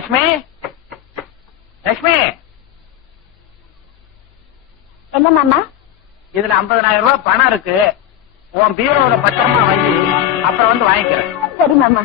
லட்சுமி, லட்சுமி. என்ன மாமா? இதுல 50,000 ரூபாய் பணம் இருக்கு. உன் பீரோட பத்திரமா வாங்கி அப்புறம் வந்து வாங்கிக்கிறேன். சரி மாமா.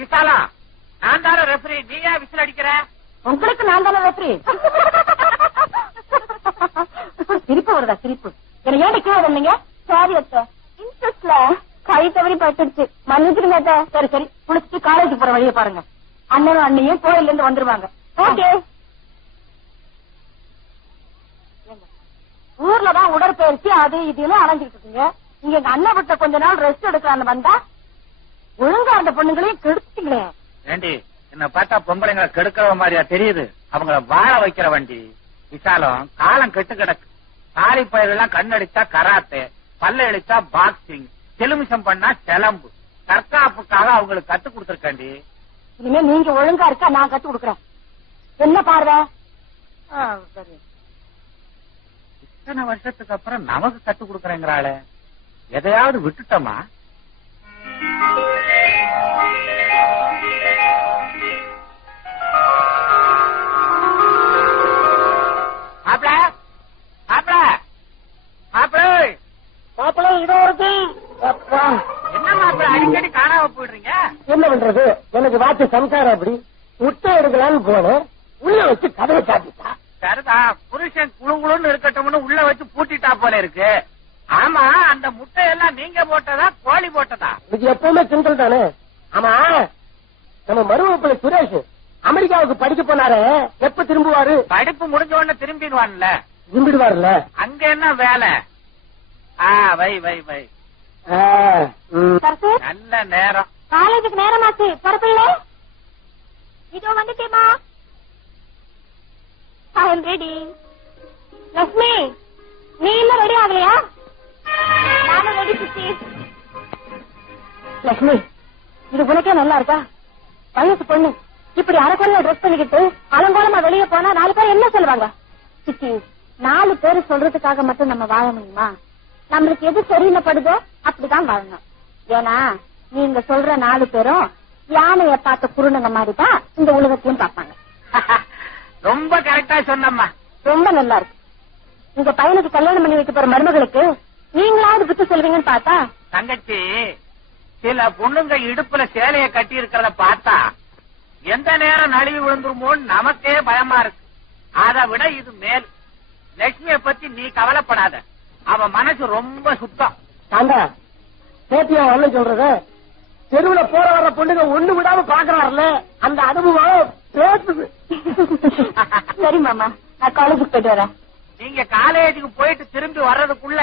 விசாலா, நான் தானே ரெஃபரி, நீ ஏன் விசில் அடிக்கிற? உங்களுக்கு நான் தானே ரெஃபரி. சிரிப்பு வருதா? சிரிப்பு என்ன ஏன் கீழே வந்தீங்க? சாரி அத்தை, இன்ட்ரெஸ்ட்ல கை தவறி பட்டுடுச்சு, மன்னிச்சிருங்க அத்தை. சரி சரி, குளிச்சுட்டு காலேஜ் போற வழியை பாருங்க. அண்ணனும் அண்ணியும் கோயில்ல இருந்து வந்துருவாங்க. ஓகே. ஊர்லதான் உடற்பயிற்சி அது இதுன்னு அலைஞ்சிட்டு இருக்கீங்க. இங்க எங்க அண்ணன் விட்ட கொஞ்ச நாள் ரெஸ்ட் எடுக்கலான்னு வந்தா ஒழுங்கா அந்த பொண்ணுங்களையும் கெடுத்துங்களே. ஏண்டி, என்ன பார்த்தா பொம்பளைங்களை கெடுக்கிற மாதிரியா தெரியுது? அவங்கள வாழ வைக்கிற வண்டி. விசாலம், காலம் கெட்டு கிடக்கு. காலி பயிரெல்லாம் கண்ணடிச்சா கராத்தே, பல்ல அடிச்சா பாக்ஸிங், செலுமிஷம் பண்ணா செலம்பு. தற்காப்புக்காக அவங்களுக்கு கத்து கொடுத்துருக்கேன்டி. இனிமே நீங்க ஒழுங்கா இருக்கா, நான் கத்து கொடுக்கறேன். என்ன பார்வை? சரி. இத்தனை வருஷத்துக்கு அப்புறம் நமக்கு கத்து கொடுக்கறேங்கிறாளே, எதையாவது விட்டுட்டோமா? என்ன மாப்பிள்ள அடிக்கடி காணாம போயிடுறீங்க? என்ன பண்றது, எனக்கு வாட்சி சம்சாரம் அப்படி. முட்டை எடுக்கலான்னு போனேன், உள்ள வச்சு கதவை சாத்திட்டா. சரிதா, புருஷன் குழுங்குழுன்னு இருக்கட்டும்னு உள்ள வச்சு பூட்டிட்டா போல இருக்கு. ஆமா, அந்த முட்டையெல்லாம் நீங்க போட்டதா கோழி போட்டதா? இது எப்பவுமே கிண்டல் தானே. ஆமா, நம்ம மருமப்பிள்ளை சுரேஷ் அமெரிக்காவுக்கு படிக்க போனாரு, எப்ப திரும்புவாரு? படிப்பு முடிஞ்ச உடனே திரும்பிடுவான்ல. திரும்பிடுவாருல்ல? அங்க என்ன வேலை? வை வை வை. நல்ல நேரம். காலேஜுக்கு நேரமாச்சு, பரப்பில்ல. இதோ வந்துட்டேமா. I am ready. லட்சுமி, நீ இன்னும் ரெடி ஆகலையா? நானும் ரெடி சித்தி. லட்சுமி, இது உனக்கே நல்லா இருக்கா? வயசு பொண்ணு, இப்படி அரைக்குறையா ட்ரெஸ் பண்ணிக்கிட்டு அலங்கோலமா வெளியே போனா 4 பேர் என்ன சொல்லுவாங்க? சிச்சி, 4 பேர் சொல்றதுக்காக மட்டும் நம்ம வாழ முடியுமா? நம்மளுக்கு எது சரியில்லை படுதோ அப்படிதான் வாழணும். ஏன்னா நீங்க சொல்ற 4 பேரும் யானைய பார்த்த குருணுங்க மாதிரிதான் இந்த உலகத்தையும் பார்ப்பாங்க. ரொம்ப கரெக்டா சொன்னம்மா. ரொம்ப நல்லா இருக்கு. உங்க பையனுக்கு கல்யாணம் பண்ணி வைக்க போற மருமகளுக்கு நீங்களாவது புத்து சொல்வீங்கன்னு பார்த்தா, தங்கச்சி, சில பொண்ணுங்க இடுப்புல சேலைய கட்டி இருக்கிறத பார்த்தா எந்த நேரம் நழுவி விழுந்துருமோன்னு நமக்கே பயமா இருக்கு. அதை விட இது மேல். லட்சுமியை பத்தி நீ கவலைப்படாத, அவ மனசு ரொம்ப சுத்தம். தாண்டா சேத்தியா வரல சொல்றது. தெருவுல போற வர பொண்ணுங்க ஒண்ணு விடாம பாக்குறாருல, அந்த அனுபவம் பேசுது. சரி மாமா, நான் காலேஜுக்கு போயிட்டு வரேன். நீங்க காலேஜுக்கு போயிட்டு திரும்பி வர்றதுக்குள்ள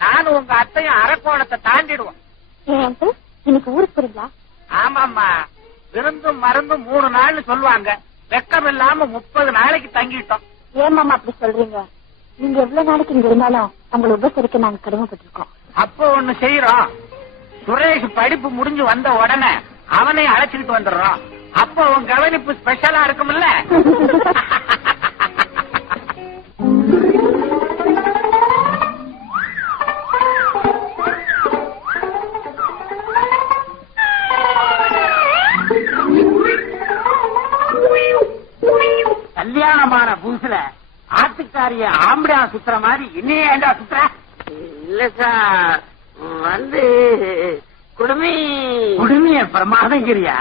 நானும் உங்க அத்தையும் அரக்கோணத்தை தாண்டிடுவோம். ஏன் இன்னைக்கு ஊருக்கு போறீங்களா? ஆமாம்மா, விருந்தும் மருந்தும் 3 நாள்னு சொல்லுவாங்க. வெக்கம் இல்லாம 30 நாளைக்கு தங்கிட்டோம். ஏன் மாமா அப்படி சொல்றீங்க? நீங்க எவ்வளவு நாளைக்கு இங்க இருந்தாலும் உங்களை உபசரிக்க நாங்க கடமைப்பட்டிருக்கோம். அப்போ ஒண்ணு செய்யறோம், சுரேஷ் படிப்பு முடிஞ்சு வந்த உடனே அவனை அழைச்சிட்டு வந்துடுறோம். அப்போ உன் கவனிப்பு ஸ்பெஷலா இருக்கும்ல. கல்யாணமான புதுசுல ஆத்துக்காரிய ஆம்படியா சுத்துற மாதிரி இன்னையே ஏண்டா சுத்துற? இல்ல சார், குடுமைய பிரமாதங்கிறியா?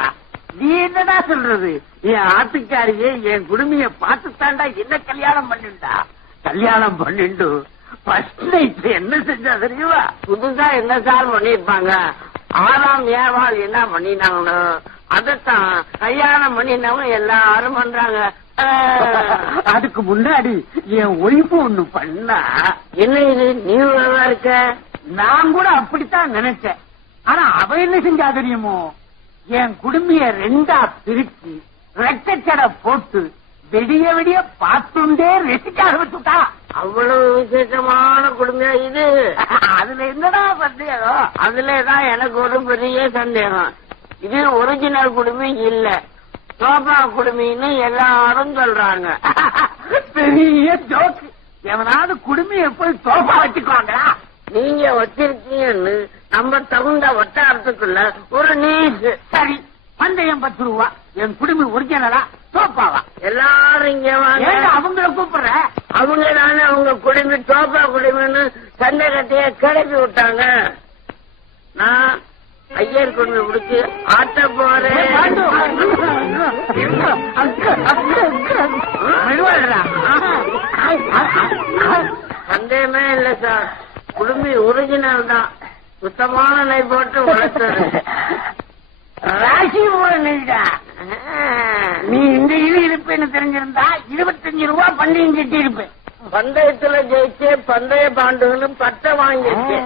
நீ என்னடா சொல்றது? என் ஆத்துக்காரியே என் குடுமைய பார்த்துத்தாண்டா என்ன கல்யாணம் பண்ணிண்டா. கல்யாணம் பண்ணிண்டு ஃபர்ஸ்ட் நைட் என்ன செஞ்சா தெரியுமா? புதுசா என்ன சார் பண்ணிருப்பாங்க? 6ஆம் ஏவாள் என்ன பண்ணினாங்களோ அதத்தான் கல்யாணம் பண்ணினவங்க எல்லாரும் பண்றாங்க. அதுக்கு முன்னாடி என் ஒய்ஃபு ஒண்ணு பண்ணா. என்ன இது நீ இருக்க? நான் கூட அப்படித்தான் நினைச்சேன். ஆனா அவ என்ன செஞ்சா தெரியுமோ? என் குடும்பிய 2ஆ பிரிச்சு ரெட்டச்சடை போட்டு வெடிய வெடிய பார்த்துண்டே ரசிக்க ஆரம்பிச்சுட்டா. அவ்வளவு விசேஷமான குடும்பம் இது. அதுல என்னடா சந்தேகம்? அதுலதான் எனக்கு ஒரு பெரிய சந்தேகம். இது ஒரிஜினல் குடும்பம் இல்ல, சோபா குடுமின்னு எல்லாரும் சொல்றாங்க. பெரிய ஜோக்கு. எவனாவது குடுமையை போய் சோபா வச்சுக்குவாங்களா? நீங்க வச்சிருக்கீங்கன்னு நம்ம தகுந்த வட்டாரத்துக்குள்ள ஒரு நியூஸ். சரி, பந்தயம் 10 ரூபா. என் குடுமி ஒரிஜினலா சோப்பாவா? எல்லாரும் இங்க வாங்க. அவங்கள கூப்பிடுற. அவங்க தானே அவங்க குடுமி சோபா குடுமின்னு சந்தேகத்தையே கிளப்பி விட்டாங்க. நான் ஐயர் குடுமி முடிச்சு ஆட்ட போறேன். சந்தேகமே இல்ல சார், குடுமி ஒரிஜினல் தான். சுத்தமான நெய் போட்டு வளர்த்தது. ராசி நெய்டா. நீ இந்த இது இருப்பேன்னு தெரிஞ்சிருந்தா 25 ரூபா பந்தயம் கட்டி இருப்பேன். பந்தயத்துல ஜெயிச்சு பந்தய பாண்டுகளும் பட்டம் வாங்கிடுச்சு.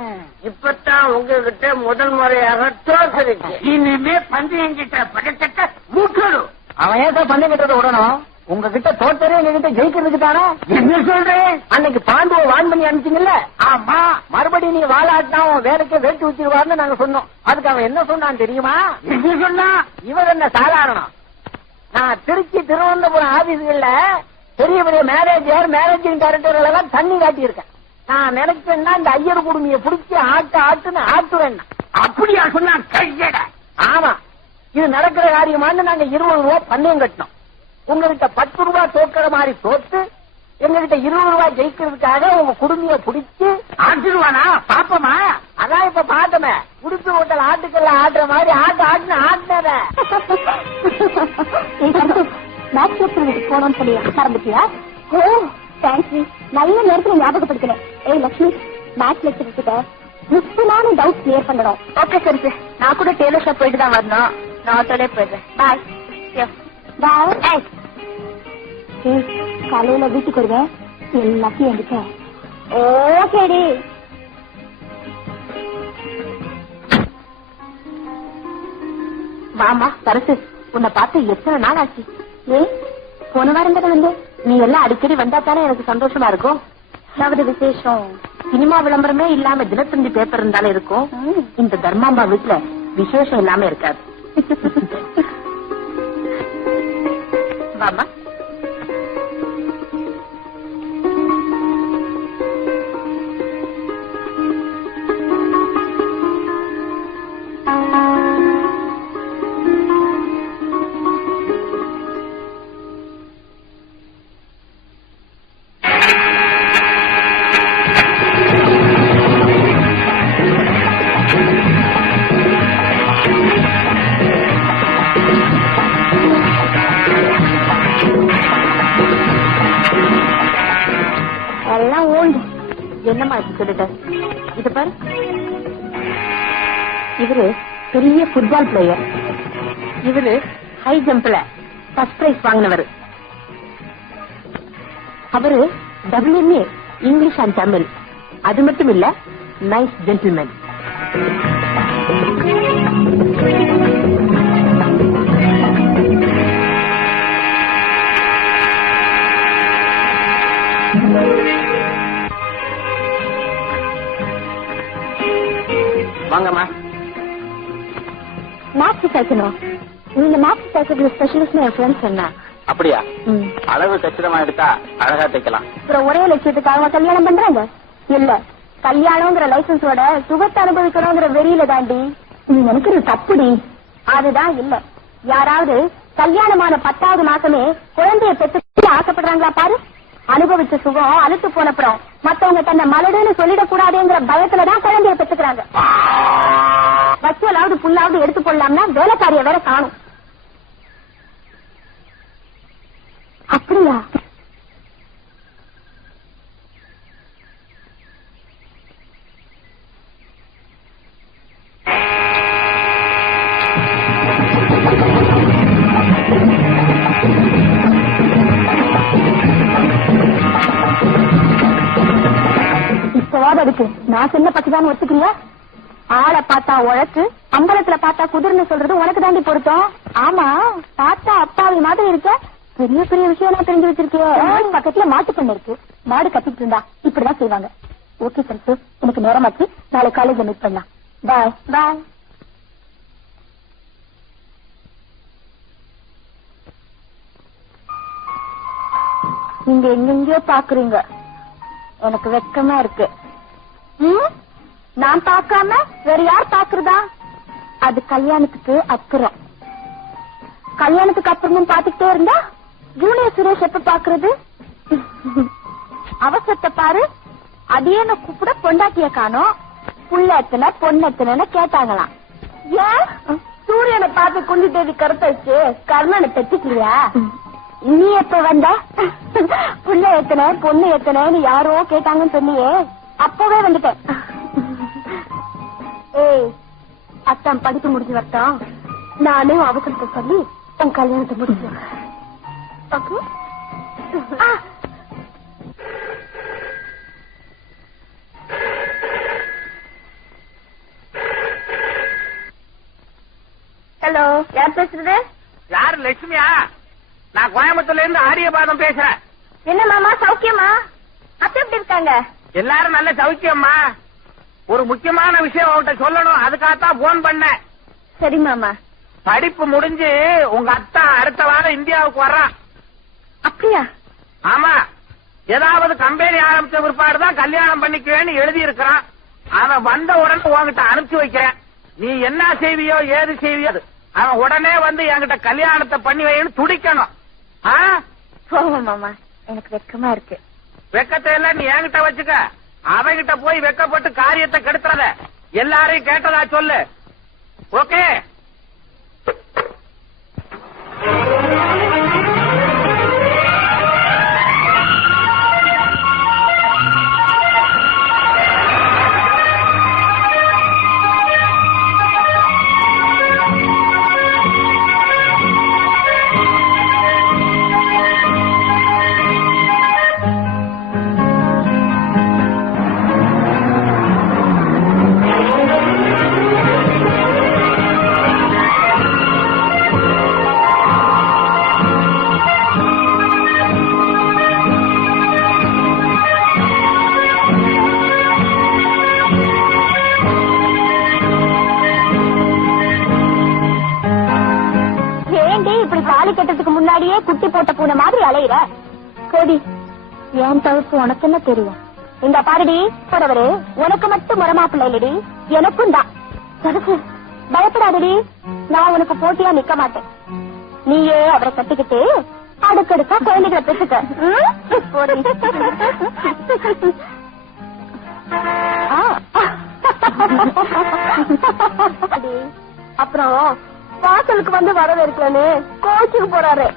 இப்பதான் உங்ககிட்ட முதல் முறையாக தோற்றுருச்சு. இனிமே பந்தயம் கிட்ட படத்தட்ட மூக்கணும். அவன் ஏன் சார் பந்தயம் கட்டுறத விடணும்? உங்ககிட்ட தோற்றரே எங்ககிட்ட ஜெயிக்கிறதுக்கு தானே. என்ன சொல்றேன்? அன்னைக்கு பாண்டுவ வான் பண்ணி அனுப்பிச்சீங்கல்ல, ஆமா. மறுபடியும் நீ வாழாட்டினா அவன் வேலைக்கு வேட்டு வச்சிருவாருன்னு நாங்க சொன்னோம். அதுக்கு அவன் என்ன சொன்னான்னு தெரியுமா? என்ன சொன்னா? இவர் என்ன சாதாரணம்? நான் திருச்சி திருவனந்தபுரம் ஆபீஸ்கள்ல பெரிய பெரிய மேனேஜிங் டைரக்டர்கள் எல்லாம் தண்ணி காட்டியிருக்கேன். நான் நினைச்சேன்னா இந்த ஐயர் குடுமையை பிடிச்சி ஆட்டுன்னு ஆட்டுவேன். அப்படியா சொன்னா? கையட. ஆமா, இது நடக்கிற காரியமானு நாங்க 20 ரூபா பந்தயம் கட்டினோம். உங்ககிட்ட 10 ரூபா தோக்கிற மாதிரி தோத்து எங்ககிட்ட 20 ரூபாய் ஜெயிக்கிறதுக்காக உங்க குடுமைய பிடிச்சு ஆட்டுருவானா? பாப்பமா? அதான் இப்ப பார்த்தமே, குடிச்சு ஹோட்டல் ஆட்டுக்கல்ல ஆடுற மாதிரி ஆட்டுனத. மேக்ஸ் லெக்சருக்கு போனோம்னு சொல்லி ஆரம்பிச்சியா? ஓ தேங்க்ஸ், நல்ல நேரத்துல ஞாபகப்படுத்தினேன். ஏய் லட்சுமி, மேக்ஸ் லெக்சர் கிட்ட முக்கியமான டவுட் கிளியர் பண்ணணும். ஓகே சரி சார், நான் கூட டெய்லர் ஷாப் போயிட்டு தான் வரணும். நான் ஆட்டோலே போயிடுறேன். பாய் பாய். காலையில வீட்டுக்கு வருவேன், எல்லாத்தையும் என்கிட்ட. ஓகேடி. வாமா சரசு, உன்னை பார்த்து எத்தனை நாள் ஆச்சு? ஏன் போன வாரம் தானே வந்து? நீ எல்லாம் அடிக்கடி வந்தா தானே எனக்கு சந்தோஷமா இருக்கும். ஏதாவது விசேஷம்? சினிமா விளம்பரமே இல்லாம தினத்தந்தி பேப்பர் இருந்தாலும் இருக்கும். இந்த தர்மாம்பா வீட்டுல விசேஷம் இல்லாம இருக்காது. வாமா. என்னமா சொல்லிட்ட இது பாரு. இவரு பெரிய ஃபுட்பால் பிளேயர். இவரு ஹை ஜம்ப்ல ஃபர்ஸ்ட் பிரைஸ் வாங்கினவர். அவரு WMA இங்கிலீஷ் அண்ட் தமிழ். அது மட்டும் இல்ல, நைஸ் ஜென்டில்மேன். வாங்கம்மா. மேத்ஸ் தைக்கணும். நீங்க மேத்ஸ் தைக்கிறது ஸ்பெஷலிஸ்ட் என் ஃப்ரெண்ட் சொன்னா. அப்படியா? அளவு கச்சிதமா எடுத்தா அழகா தைக்கலாம். அப்புறம் ஒரே லட்சியத்துக்காக கல்யாணம் பண்றாங்க இல்ல, கல்யாணம்ங்கிற லைசன்ஸோட சுகத்தை அனுபவிக்கணுங்கிற வெறியில தாண்டி நீ நினைக்கிறது தப்புடி. அதுதான் இல்ல, யாராவது கல்யாணமான 10வது மாசமே குழந்தைய பெற்று ஆசைப்படுறாங்களா பாரு. அனுபவிச்ச சுகம் அழுத்து போனப்புறம் மத்தவங்க தன்னை மலடுன்னு சொல்லிடக்கூடாதுங்கிற பயத்துலதான் குழந்தைய பெற்றுக்கிறாங்க. வச்சலாவது புல்லாவது எடுத்து போடலாம்னா வேலைக்காரிய வேற காணும். அப்படியா? இப்பவாது அதுக்கு நான் சின்ன பச்சுதான் ஒத்துக்கிறியா? ஆளை பார்த்தா உழக்கு, அம்பலத்துல பார்த்தா குதிர்னு சொல்றது உனக்கு தாண்டி பொருத்தம். ஆமா, பார்த்தா அப்பாவி மாதிரி இருக்க, பெரிய பெரிய விஷயம் எல்லாம் தெரிஞ்சு வச்சிருக்கேன். பக்கத்துல மாட்டு பண்ண இருக்கு, மாடு கத்திட்டு இருந்தா இப்படிதான் செய்வாங்க. ஓகே சரி, எனக்கு நேரமாச்சு, நாளை காலேஜ்ல மீட் பண்ணலாம். பாய் பாய். நீங்க எங்கெங்கயோ பாக்குறீங்க, எனக்கு வெக்கமா இருக்கு. நான் பார்க்காம வேற யார் பாக்குறதா? அது கல்யாணத்துக்கு அப்புறம். கல்யாணத்துக்கு அப்புறமும் பாத்துக்கிட்டே இருந்தா ஜூனியர் சுரேஷ் எப்ப பாக்குறது? அவசரத்தை பாரு. அதையே கூப்பிட பொண்டாட்டிய காணோம். புள்ள எத்தனை பொண்ணு எத்தனை கேட்டாங்களாம். ஏன் சூரியனை பார்த்து குந்தி தேவி கருத்தச்சு கர்ணனை பெற்றுக்கலையா? நீ எப்ப வந்த? புள்ள எத்தனை பொண்ணு எத்தனைன்னு யாரோ கேட்டாங்கன்னு சொன்னியே, அப்பவே வந்துட்டேன். ஏய், அத்தான் படிப்பு முடிஞ்சு வரட்டும், நானே அவசரத்தை சொல்லி உன் கல்யாணத்தை முடிச்சு. ஹலோ, யார் பேசுறது? யாரு? லட்சுமியா? நான் கோயம்புத்தூர்ல இருந்து ஆரியபாதம் பேசுறேன். என்ன மாமா, சௌக்கியமா? அப்ப எப்படி இருக்காங்க? எல்லாரும் நல்ல சௌக்கியம்மா. ஒரு முக்கியமான விஷயம் அவன்கிட்ட சொல்லணும், அதுக்காகத்தான் போன் பண்ணேன். சரி மாமா. படிப்பு முடிஞ்சு உங்க அத்தா அடுத்த வாரம் இந்தியாவுக்கு வர்றான். அப்படியா? ஆமா, ஏதாவது கம்பெனி ஆரம்பிச்ச பிற்பாடுதான் கல்யாணம் பண்ணிக்குவேன்னு எழுதி இருக்கிறான். அவன் வந்த உடனே உங்ககிட்ட அனுப்பிச்சு வைக்கிறேன். நீ என்ன செய்வியோ ஏது செய்வியோ அவன் உடனே வந்து என்கிட்ட கல்யாணத்தை பண்ணி வைன்னு துடிக்கணும். போவோம் மாமா, எனக்கு வெக்கமா இருக்கு. வெக்கத்தை எல்லாம் நீ என்கிட்ட வச்சுக்க, அவங்கிட்ட போய் வெக்கப்பட்டு காரியத்தை கெடுத்துறத. எல்லாரையும் கேட்டதா சொல்லு. ஓகே? தாலி கட்டத்துக்கு முன்னாடியே குட்டி போட்ட பூனை மாதிரி அலையிற. கோடி, என் தவிர்ப்பு உனக்கு என்ன தெரியும்? இந்த பாருடி போறவரு, உனக்கு மட்டும் மரமாப்பிள்ள இல்லடி, எனக்கும் தான். பயப்படாதடி, நான் உனக்கு போட்டியா நிக்க மாட்டேன். நீயே அவரை கட்டிக்கிட்டு அடுக்கடுக்கா குழந்தைகளை பெற்றுக்க. அப்புறம் வாசலுக்கு வந்து வரவேற்கலன்னு கோச்சுக்கு போறாரு.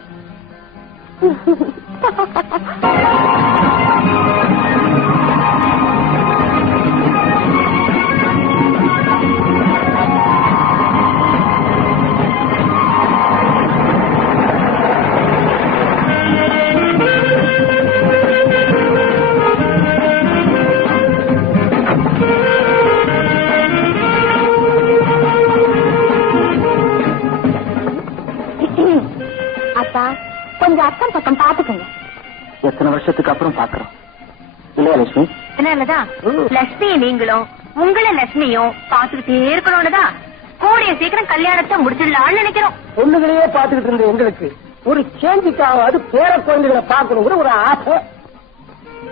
அப்பா, கொஞ்சம் அக்கம் பக்கம் பாத்துக்கங்க. எத்தனை வருஷத்துக்கு அப்புறம் பாக்குறோம் இல்லையா லட்சுமி? என்னதான் லட்சுமி நீங்களும் உங்களை லட்சுமியும் பாத்துக்கிட்டே இருக்கணும்னுதான் கூடிய சீக்கிரம் கல்யாணத்தை முடிச்சிடலாம்னு நினைக்கிறோம். பொண்ணுகளையே பாத்துக்கிட்டு இருந்த எங்களுக்கு ஒரு சேஞ்சுக்காவது பேர குழந்தைகளை பார்க்கணுங்கிற ஒரு ஆசை.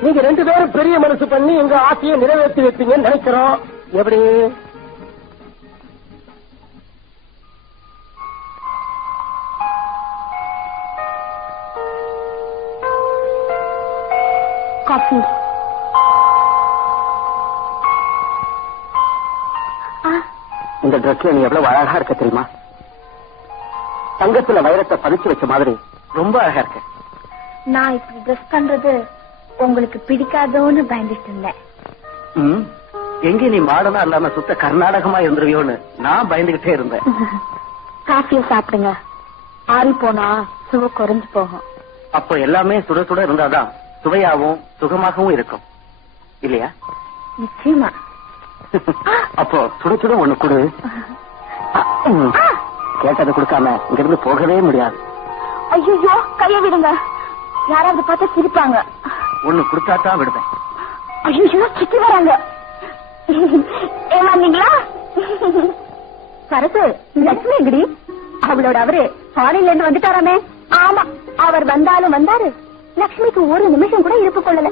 நீங்க 2 பேரும் பெரிய மனசு பண்ணி எங்க ஆசையை நிறைவேற்றி வைப்பீங்கன்னு நினைக்கிறோம். எப்படி? காஃபி. இந்த ட்ரெஸ்ல நீ எவ்வளவு அழகா இருக்க தெரியுமா? தங்கத்துல வைரத்தை பதிச்சு வச்ச மாதிரி ரொம்ப அழகா இருக்க. நான் இப்படி ட்ரெஸ் பண்றது உங்களுக்கு பிடிக்காதோன்னு பயந்துட்டு இருந்தேன். எங்க நீ மாடனா இல்லாம சுத்த கர்நாடகமா இருந்துருவியோன்னு நான் பயந்துகிட்டே இருந்தேன். காஃபியை சாப்பிடுங்க, ஆறி போனா சுவை குறைஞ்சு போகும். அப்போ எல்லாமே சுட சுட இருந்தாதான் சுவையாகவும் சுகமாகவும் இருக்கும் இல்லையா? நிச்சயமா. அப்போ சுட சுட ஒண்ணு கொடு. கேட்டதை கொடுக்காம இங்க இருந்து போகவே முடியாது. ஐயோ, கைய விடுங்க, யாராவது பார்த்தா சிரிப்பாங்க. ஒண்ணு கொடுத்தாதான் விடுவேன். ஐயோ, சிக்கி வராங்க. ஏமாந்தீங்களா? சரசு, லட்சுமி எங்கடி? அவளோட அவரு ஃபாரின்ல இருந்து வந்துட்டாராமே. ஆமா, அவர் வந்தாலும் வந்தாரு, லட்சுமிக்கு ஒரு நிமிஷம் கூட இருப்பு கொள்ளல.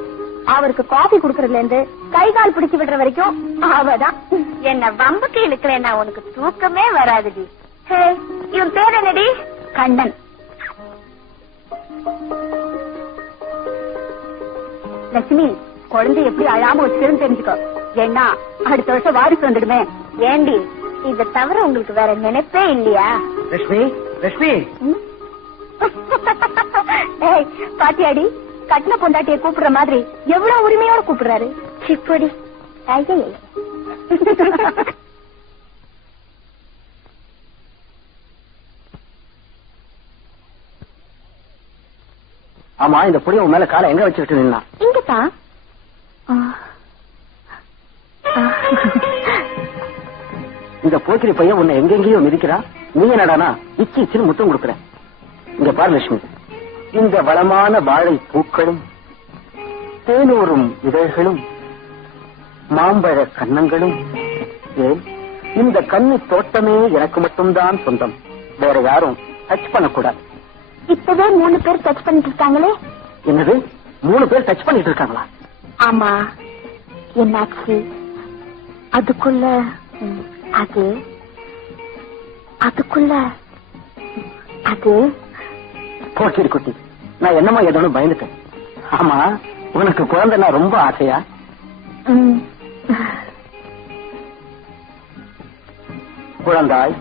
அவருக்கு காபி குடுக்கறதுல இருந்து கை கால் பிடிச்சு விடுற வரைக்கும் அவதான். என்ன வம்புக்கு இழுக்கலன்னா உனக்கு தூக்கமே வராதுடி. இவன் பேர் என்னடி? கண்ணன். லட்சுமி, குழந்தை எப்படி அழாம வச்சுன்னு தெரிஞ்சுக்கோ. ஏன்னா அடுத்த வருஷம் வாரிசு வந்துடுமே. ஏண்டி, இத தவிர உங்களுக்கு வேற நினைப்பே இல்லையா? லட்சுமி, லட்சுமி. பாத்தியாடி, கட்டின பொண்டாட்டிய கூப்பிடுற மாதிரி எவ்வளவு உரிமையோட கூப்பிடுறாரு. சிப்படி. ஆமா, இந்த புளிய உன் மேல காலை எங்க வச்சுக்கிட்டு நின்னா? இங்கதான். இந்த போக்கிரி பையன் உன்னை எங்கெங்கயோ மிதிக்கிறா. நீ என்னடானா இச்சி இச்சின்னு முத்தம் கொடுக்குற. இங்க பாரு லட்சுமி, இந்த வளமான வாழை பூக்களும் தேனூரும் இதழ்களும் மாம்பழ கன்னங்களும், ஏன் இந்த கன்னி தோட்டமே எனக்கு மட்டும்தான் சொந்தம். வேற யாரும் டச் பண்ணக்கூடாது. இப்பவே 3 பேர் டச் பண்ணிட்டு இருக்காங்களே. என்னது, 3 பேர் டச் பண்ணிட்டு இருக்காங்களா? ஆமா. என்னாச்சு? அதுக்குள்ள அது போக்கிரி குட்டி, நான் என்னமா ஏதோ பயந்துட்டேன். ஆமா, உனக்கு குழந்தைன்னா ரொம்ப ஆசையா? குழந்தாய்,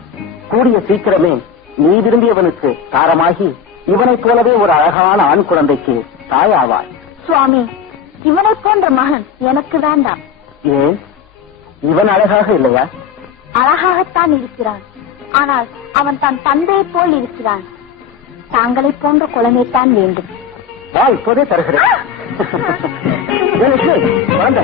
கூடிய சீக்கிரமே நீ விரும்பியவனுக்கு தாரமாகி இவனைப் போலவே ஒரு அழகான ஆண் குழந்தைக்கு தாயாவாய். சுவாமி, இவனை போன்ற மகன் எனக்கு வேண்டாம். ஏன், இவன் அழகாக இல்லையா? அழகாகத்தான் இருக்கிறான், ஆனால் அவன் தன் தந்தையை போல் இருக்கிறான். தாங்களை போன்ற குழந்தைத்தான் வேண்டும். வா, இப்போதே தருகிறேன். குழந்தை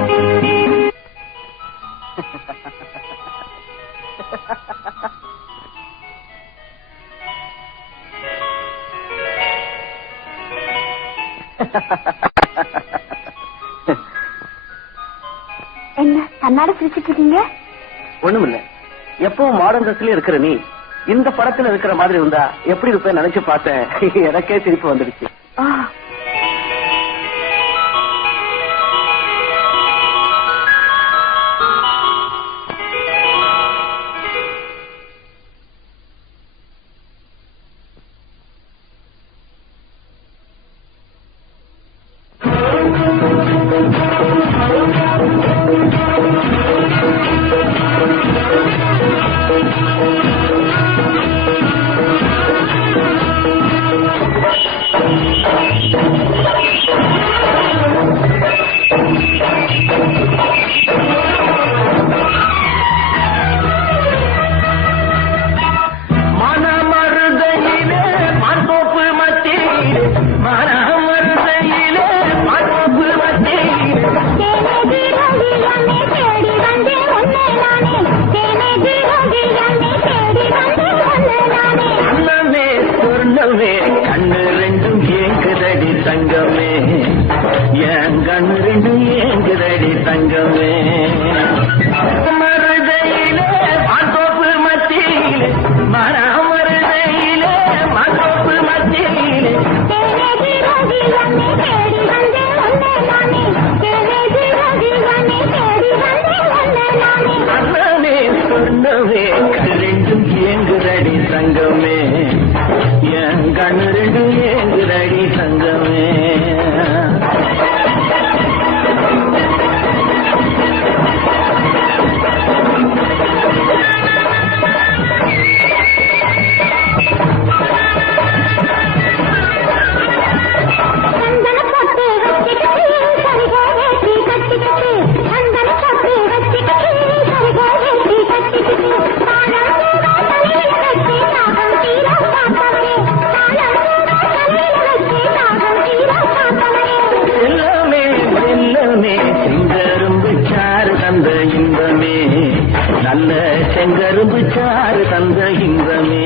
என்ன கண்ணாடி சிரிச்சிட்டு இருக்கீங்க? ஒண்ணுமில்ல, எப்பவும் மாடர்ன் ட்ரெஸ்ல இருக்கிற நீ இந்த படத்துல இருக்கிற மாதிரி இருந்தா எப்படி இருப்பேன் நினைச்சு பார்த்தேன். எனக்கே சிரிப்பு வந்துடுச்சு. கண்ணு ரெண்டும் ஏங்குதடி தங்கமே, என் கண்ணு ரெண்டும் ஏங்குதடி தங்கமே. மருதையிலே மாத்தோப்பு மத்தியிலே, மருதையிலே மாத்தோப்பு மத்தியிலே அண்ணனே சொன்னவே ரெண்டும் ஏங்குதடி தங்கமே, என் கண்ணு ரெண்டு ஏங்குதடி தங்கமே. நல்ல செங்கரும்பு சாறு தந்த இன்பமே.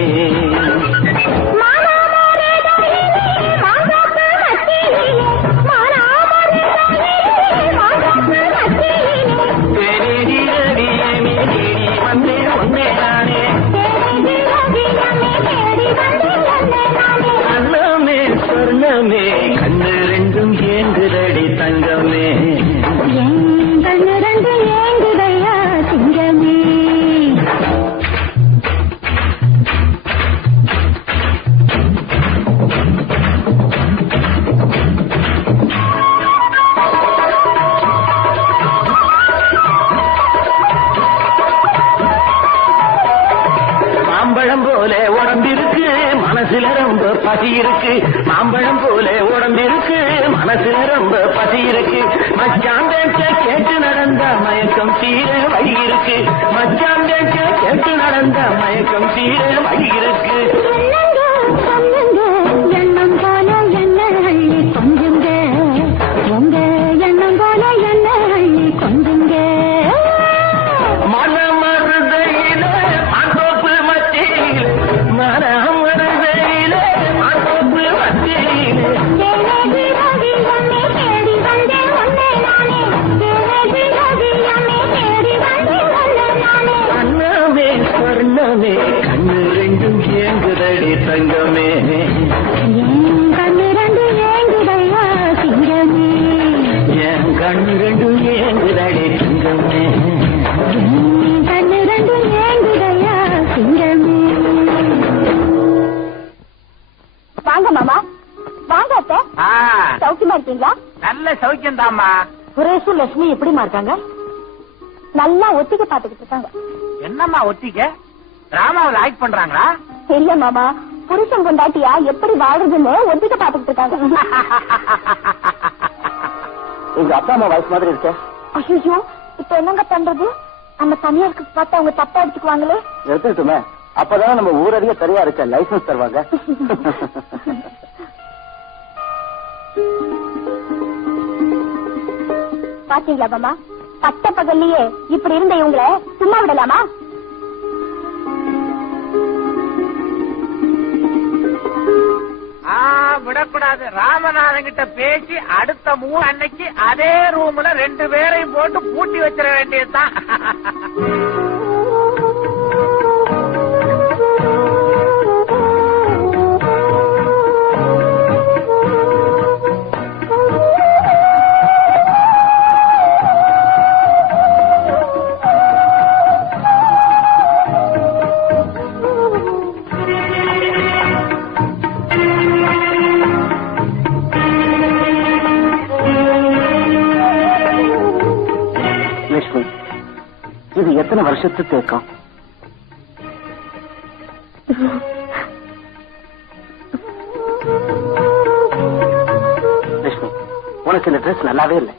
வந்தே ஒன்னே நானே அண்ணமே சொர்ணமே, கண்ணு ரெண்டும் ஏங்குதடி தங்கமே, கண்ணு ரெண்டு ஏங்குதையா சிங்கமே. மாம்பழம் போல உடம்பிருக்கு மனசுல ரொம்ப பசி இருக்கு, மாம்பழம் போல உடம்பிருக்கு மனசுல ரொம்ப பசி இருக்கு. மச்சான் பேச்ச கேட்டு நடந்த மயக்கம் தீர வழி இருக்கு, மச்சான் பேச்ச கேட்டு நடந்த மயக்கம் தீர வழி இருக்கு. எண்ணம் போல என்ன அள்ளி கொஞ்சுங்க, உங்க எண்ணம் போல என்ன அள்ளி கொஞ்சுங்க. மனமருதையிலே மாந்தோப்பு மத்தியிலே, மனமருதையிலே மாந்தோப்பு மத்தியிலே அண்ணமே சொர்ணமே, கண்ணு ரெண்டும் ஏங்குதடி தங்கமே, கண்ணு ரெண்டு ஏங்குதையா சிங்கமே, என் கண்ணு ரெண்டும் ஏங்குதடி தங்கமே. கண்ணு ரெண்டு ஏங்குதையா சிங்கமே. வாங்க மாமா, வாங்க அத்தை. சௌக்கியமா இருக்கீங்களா? நல்ல சௌக்கியம் தாம்மா. சுரேஷும் லட்சுமி எப்படிமா இருக்காங்க? நல்லா ஒத்திக்க பாத்துக்கிட்டு இருக்காங்க. என்னம்மா ஒத்திக்க? டிராமாவில் ஆக்ட் பண்றாங்களா? இல்ல மாமா, புருஷன் கொண்டாட்டியா எப்படி வாழ்றதுன்னு ஒத்திக்க பாத்துக்கிட்டு இருக்காங்க. உங்க அப்பா அம்மா வயசு மாதிரி இருக்க. ஐயோ, இப்ப என்னங்க பண்றது? நம்ம தனியா இருக்கு பார்த்தா அவங்க தப்பா எடுத்துக்குவாங்களே. எடுத்துட்டுமே, அப்பதான் நம்ம ஊரடிய சரியா இருக்க லைசன்ஸ் தருவாங்க. பாத்தீங்களா மாமா, பட்ட பகல்லையே இப்படி இருந்த இவங்களை சும்மா விடலாமா? விடக்கூடாது. ராமநாதன் கிட்ட பேசி அடுத்த 3 அன்னைக்கு அதே ரூம்ல 2 பேரையும் போட்டு பூட்டி வச்சிட வேண்டியதுதான். வருஷத்து தேக்கம். லட்சுமி, உனக்கு இந்த ட்ரெஸ் நல்லாவே இல்லை.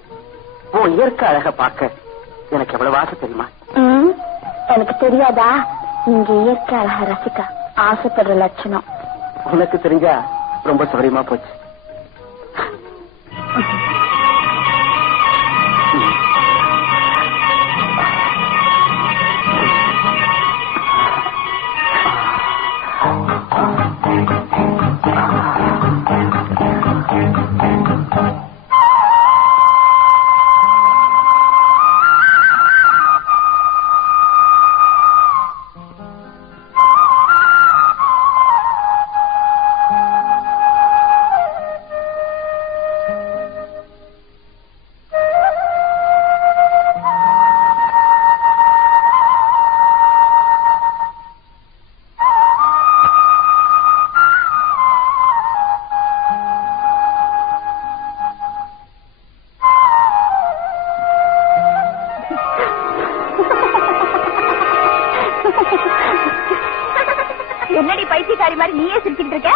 உன் இயற்கை அழக பார்க்க எனக்கு எவ்வளவு ஆசை தெரியுமா? எனக்கு தெரியாதா? நீங்க இயற்கை அழக ரசிக்க ஆசைப்படுற லட்சணம். உனக்கு தெரிஞ்சா ரொம்ப சௌரியமா போச்சு. என்னடி பைத்தியக்காரி மாதிரி நீயே சிரிச்சுட்டு இருக்க?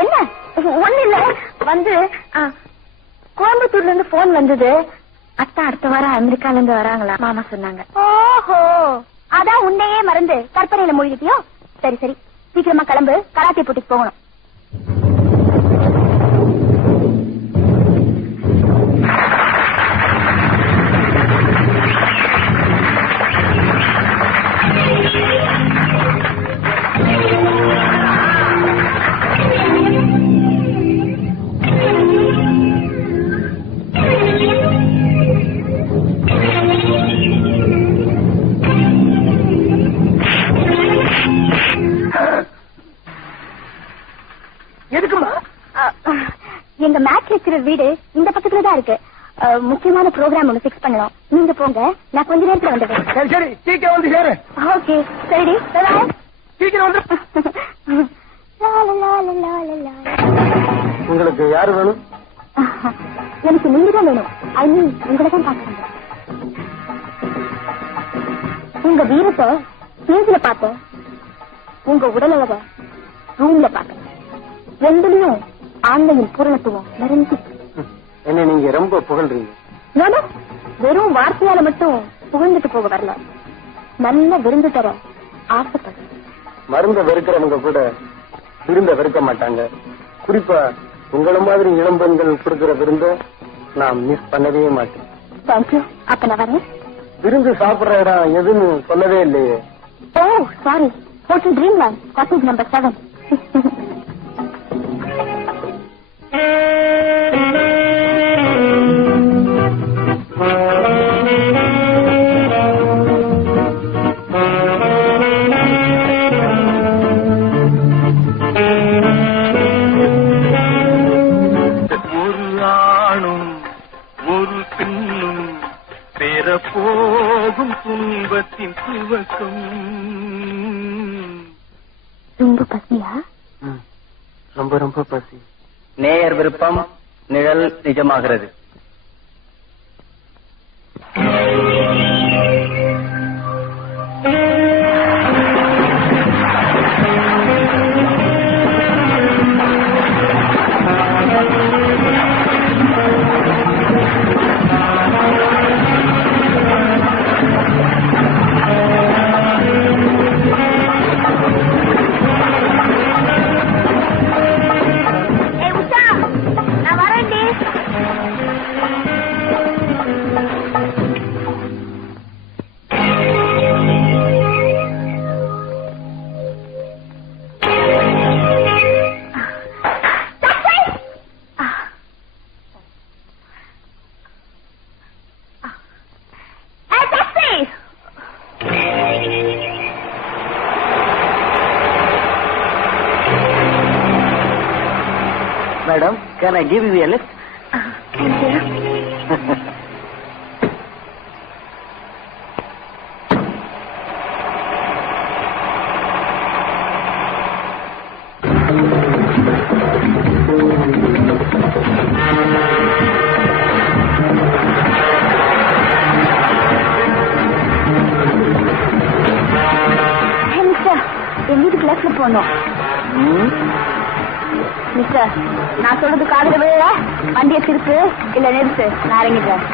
என்ன ஒண்ணு இல்ல, வந்து கோயம்புத்தூர்ல இருந்து போன் வந்தது. அத்தா அடுத்த வாரம் அமெரிக்கால இருந்து வராங்களா, மாமா சொன்னாங்க. ஓஹோ, அதான் உன்னையே மறந்து கற்பனையில மூழ்கிட்டியோ? சரி சரி, சீக்கிரமா கிளம்பு, கராத்தே போட்டிக்கு போகணும். எதுக்குமா? எங்க மேட்ச் லெக்சரர் வீடு இந்த பக்கத்துல தான் இருக்கு. முக்கியமான ப்ரோக்ராம் ஒண்ணு பிக்ஸ் பண்ணலாம். நீங்க போங்க, நான் கொஞ்ச நேரத்துல வந்துடுறேன். சரி சரி, சீக்கிரம் வந்து சேரு. ஓகே, சரிடி, சீக்கிரம் வந்து. உங்களுக்கு யாரு வேணும்? எனக்கு நீங்க தான் வேணும். ஐ மீன் உங்களை தான் பாக்குறேன். உங்க வீரத்தை ஸ்டேஜ்ல பார்த்தேன், உங்க உடலழக ரூம்ல பார்த்தேன். ரெண்டுலயும் ஆண்மையின் பூரணத்துவம் நிறைஞ்சு. என்ன நீங்க ரொம்ப புகழ்றீங்க. வெறும் வார்த்தையால மட்டும் புகழ்ந்துட்டு போக வரல, நல்ல விருந்து தர ஆசைப்படுறேன். மருந்த வெறுக்கிறவங்க கூட விருந்த வெறுக்க மாட்டாங்க. குறிப்பா உங்கள மாதிரி இளம்பெண்கள் கொடுக்கிற விருந்த நான் மிஸ் பண்ணவே மாட்டேன். தேங்க்யூ. அப்ப நான் வரேன். விருந்து சாப்பிடுற இடம் எதுன்னு சொல்லவே இல்லையே. Oh sorry, hotel Dreamland, cottage number 7. போகும் துன்பத்தின் துவக்கம். ரொம்ப பசியா? ரொம்ப ரொம்ப பசி. நேயர் விருப்பம், நிழல் நிஜமாகிறது. Madam, can I give you a lift? Thank you. Opposite லெஃப்ட்ல போனோம். மிஸ்டர், நான் சொல்றது காதுல விழ. வண்டியை திருப்பு இல்ல நிறுத்து, நான் இறங்கிட்டேன்.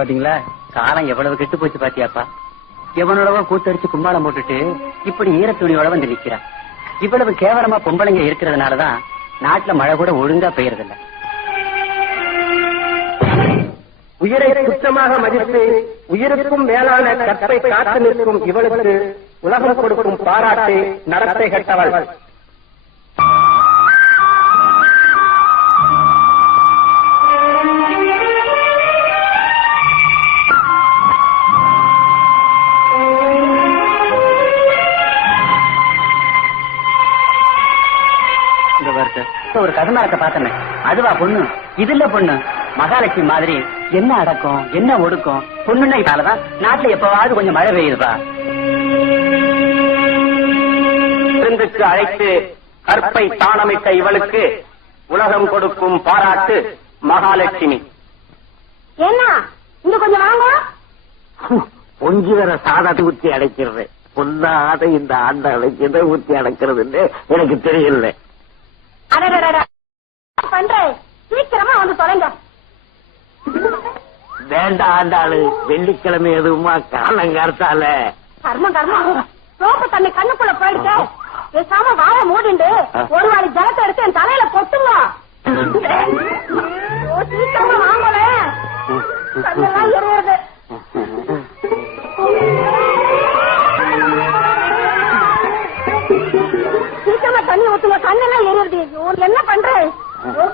பாத்தீங்களா? காலம் எவ்வளவு கெட்டு போச்சு பாத்தியாப்பா. எவனோடவோ கூத்தடிச்சு கும்பாலம் போட்டுட்டு இப்படி ஈர துணியோட வந்து நிக்கிறான். இவ்வளவு கேவலமா பொம்பளைங்க இருக்கிறதுனாலதான் நாட்டுல மழை கூட ஒழுங்கா பெய்யறதில்ல. உயிரை சுத்தமாக மதித்து உயிருக்கும் மேலான கற்பை காத்து நிற்கும் இவளுக்கு உலகம் கொடுக்கும் பாராட்டை நடத்தை கட்டவள். ஒரு கதநாளத்தை பார்த்தேன். அதுவா பொண்ணு? இது இல்ல பொண்ணு. மகாலட்சுமி மாதிரி என்ன அடக்கம் என்ன ஒடுக்கம். பொண்ணுன்னா இதாலதான் நாட்டுல எப்பவாவது கொஞ்சம் மழை பெய்யுதுப்பா. விருந்துக்கு அழைத்து கற்பை தானமிட்ட இவளுக்கு உலகம் கொடுக்கும் பாராட்டு மகாலட்சுமி. என்ன இங்க கொஞ்சம் வாங்க. பொங்கி வர சாதத்தை ஊற்றி அடைக்கிறது. பொன்னாத இந்த ஆண்டாளை எதை ஊற்றி அடைக்கிறதுன்னு எனக்கு தெரியல. பண்றேன், சீக்கிரமா வந்து தொலைங்க. வேண்டாம் ஆண்டாளு, வெள்ளிக்கிழமை எதுவுமா காலங்கார்த்தால. கர்மம் கர்மம், சோப்பு தண்ணி கண்ணுக்குள்ள போயிடுச்சு. பேசாம வாழ மூடிண்டு ஒரு வாரி ஜலத்தை எடுத்து என் தலையில கொட்டுங்க. சீக்கிரமா வாங்கல, கண்ணெல்லாம் எரியுது. சீக்கிரமா தண்ணி ஊத்துங்க, கண்ணெல்லாம் எரியுது. என்ன பண்றேன்?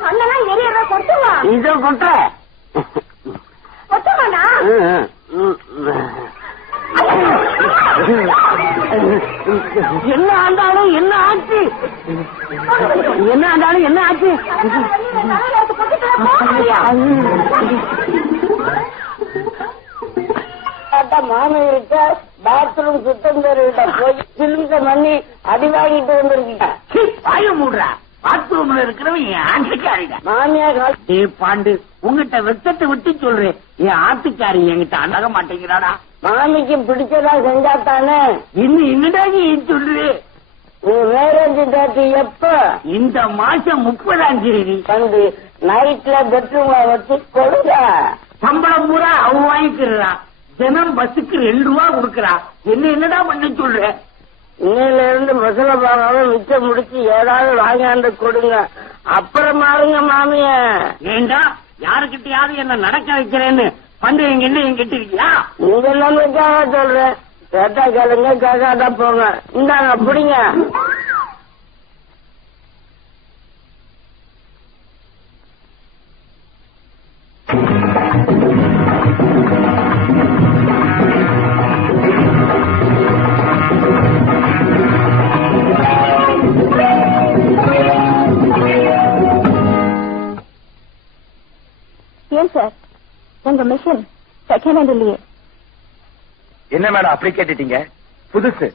கண்ணெல்லாம் எரியறத கொட்டுங்க. இதை கொட்ட கொட்டுமாண்ணா? என்ன ஆண்டாலும் என்ன ஆச்சு? என்ன ஆண்டாலும் என்ன ஆச்சு? மாமியிட்ட பாத்ரூம் சுத்தம் பேருகிட்ட போய் சிலிண்ட பண்ணி அடி வாங்கிட்டு வந்திருக்கீங்க. வாய மூடுறா. பாத்ரூம்ல இருக்கிறவன் என் ஆட்டுக்காரிடா. மாமியார் ஏ பாண்டு, உங்ககிட்ட வெத்தத்தை விட்டு சொல்றேன். என் ஆட்டுக்காரி என்கிட்ட அழக மாட்டேங்கிறாடா. மாமிக்கு பிடிச்சதா செஞ்சாத்தானே. இன்னும் என்னடா நீ சொல்றே? மேரேஜ் டேட் எப்ப? இந்த மாசம் 30ஆம் தேதி. வந்து நைட்ல பெட்ரூம்ல வச்சு கொடுங்க. சம்பளம் பூரா அவ வாங்கிக்கிறா. தினம் பஸ்ஸுக்கு 2 ரூபா கொடுக்கறா. என்னடா பண்ண சொல்ற? இன்னையில இருந்து மசாலா பாகாம மிச்சம் முடிச்சு ஏதாவது வாங்கியாண்டு கொடுங்க. அப்புறம் மாறுங்க மாமிய. ஏண்டா யாருக்கிட்டையாவது என்ன நடக்க வைக்கிறேன்னு பண்டு எங்க இருக்கியா? நீங்க எல்லாமேக்காக சொல்றேன். கேட்டா கேளுங்க, கேட்காட்டா போங்க. இந்தாங்க பிடிங்க. ஏன் சார் உங்க மிஷின் செகண்ட் ஹேண்ட் இல்லையே? என்ன மேடம் அப்படி கேட்டுட்டீங்க? புதுசு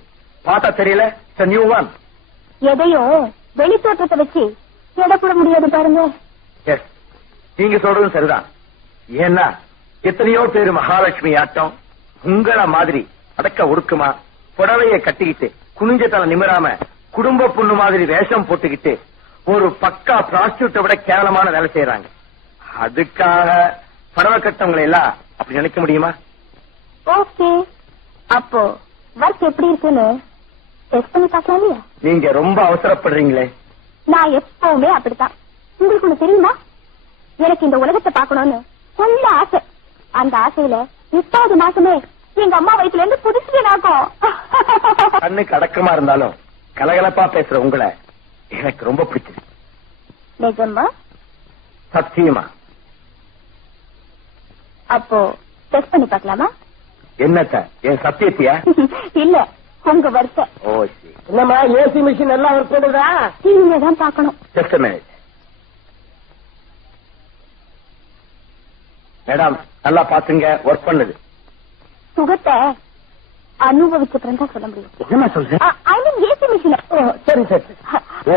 பார்த்தா தெரியல. New one. எதையும் வெளி தோற்றத்தை வச்சு எடப்பட முடியாது பாருங்க. எஸ், நீங்க சொல்றதும் சரிதான். ஏன்னா எத்தனையோ பேரு மகாலட்சுமி ஆட்டம் உங்கள மாதிரி அடக்க ஒடுக்குமா புடவைய கட்டிக்கிட்டு குனிஞ்ச தலை நிமிராம குடும்ப பொண்ணு மாதிரி வேஷம் போட்டுக்கிட்டு ஒரு பக்கா பிராஸ்டியூட்டை விட கேவலமான வேலை செய்யறாங்க. அதுக்காக படவை கட்டவங்களை எல்லாம் அப்படி நினைக்க முடியுமா? ஓகே, அப்போ ஒர்க் எப்படி இருக்குன்னு டெஸ்ட் பண்ணி பார்க்கலாம் இல்லையா? நீங்க ரொம்ப அவசரப்படுறீங்களே. நான் எப்பவுமே அப்படித்தான். உங்களுக்கு ஒண்ணு தெரியுமா? எனக்கு இந்த உலகத்தை பார்க்கணும்னு நல்ல ஆசை. அந்த ஆசையில 8வது மாசமே எங்க அம்மா வயிற்றுல இருந்து புதுசு நாக்கும். கண்ணுக்கு அடக்கமா இருந்தாலும் கலகலப்பா பேசுற உங்களை எனக்கு ரொம்ப பிடிச்சது. நிஜமா? சத்தியமா. அப்போ டெஸ்ட் பண்ணி பார்க்கலாமா? என்னத்த என் சத்தியத்தியா? இல்ல, உங்க வருஷ. ஓ சரி. என்னம்மா ஏசி மிஷின் எல்லாம் ஒர்க் பண்ணுதா? நீங்க தான் பார்க்கணும். Just a minute. மேடம் நல்லா பாத்துங்க, ஒர்க் பண்ணுது. சுகத்தை அனுபவிச்சப்புறம் தான் சொல்ல முடியும். என்னமா சொல்ற? ஐ மீன் ஏசி மிஷின். சரி சரி.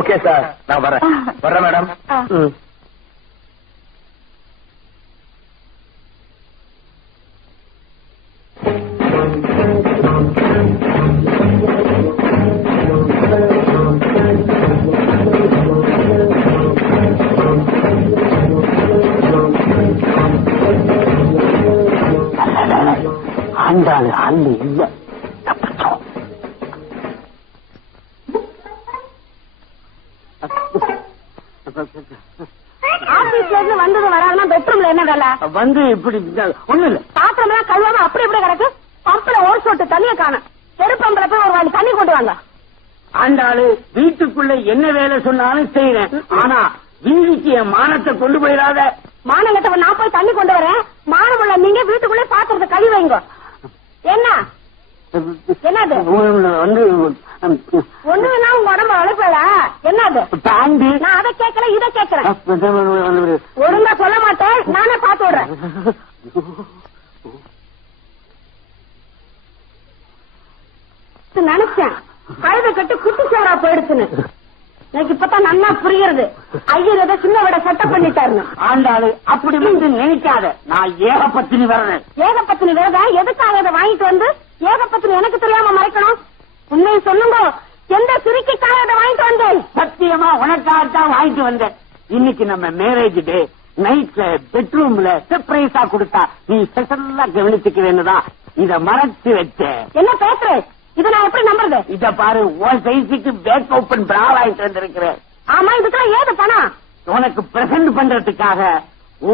ஓகே சார், நான் வரேன் மேடம். ஆண்டாளு அல்ல இல்ல, தப்பிச்சோம். ஆபீஸ்ல இருந்து போனது வந்தது வராதுன்னா பெட்ரூம்ல என்ன வேலை? வந்து இப்படி ஒண்ணு இல்ல, பாத்திரம் எல்லாம் கழுவாம அப்படி இப்படி கிடக்கு. பம்புல ஒரு சொட்டு தண்ணிய காணும். தெரு பம்புல போய் ஒரு வாளி தண்ணி கொண்டு வாங்க. ஆண்டாளு வீட்டுக்குள்ள என்ன வேலை சொன்னாலும் செய்யறேன், ஆனா வீதிக்கு என் மானத்தை கொண்டு போயிடாத. மானங்கட்ட நான் போய் தண்ணி கொண்டு வரேன். மானமுள்ள நீங்க வீட்டுக்குள்ளே பாத்திரத்தை கழுவி வைங்க. என்ன என்னது வந்து ஒண்ணு வேணா உங்க உடம்ப அழைப்பல என்னது? தாண்டி நான் அதை கேட்கல இதை கேட்கிறேன். ஒழுங்கா சொல்ல மாட்டேன், நானே பாத்து விடுறேன். நினைச்சேன் கழுத கட்டு குட்டி சேரா போயிடுச்சுன்னு. எனக்கு இப்பதான் நல்லா புரியுறது. ஐயர் ஏதோ சின்ன விட செட்டப் பண்ணிட்டாருன்னு. ஆண்டாளு அப்படி வந்து நினைக்காத, நான் ஏகப்பத்தினி வர்றேன். ஏகப்பத்தினி வேத எதுக்காக இதை வாங்கிட்டு வந்து ஏகப்பத்தினி எனக்கு தெரியாம மறைக்கணும்? உண்மையை சொல்லுங்க, எந்த சிரிக்கைக்காக இதை வாங்கிட்டு வந்தேன்? சத்தியமா உனக்காகத்தான் வாங்கிட்டு வந்தேன். இன்னைக்கு நம்ம மேரேஜ் டே. நைட்ல பெட்ரூம்ல சர்ப்ரைஸா கொடுத்தா நீ ஸ்பெஷலா கவனிச்சுக்கிறேன்னு தான் இத மறைச்சு வச்சேன். என்ன பேசுற? இதை நான் எப்படி நம்புறது? இத பாரு, உன் சைஸுக்கு பேக் ஓபன் பிரா வாங்கிட்டு வந்திருக்கிறேன். ஆமா, இதுக்கெல்லாம் ஏது பணம்? உனக்கு பிரசன்ட் பண்றதுக்காக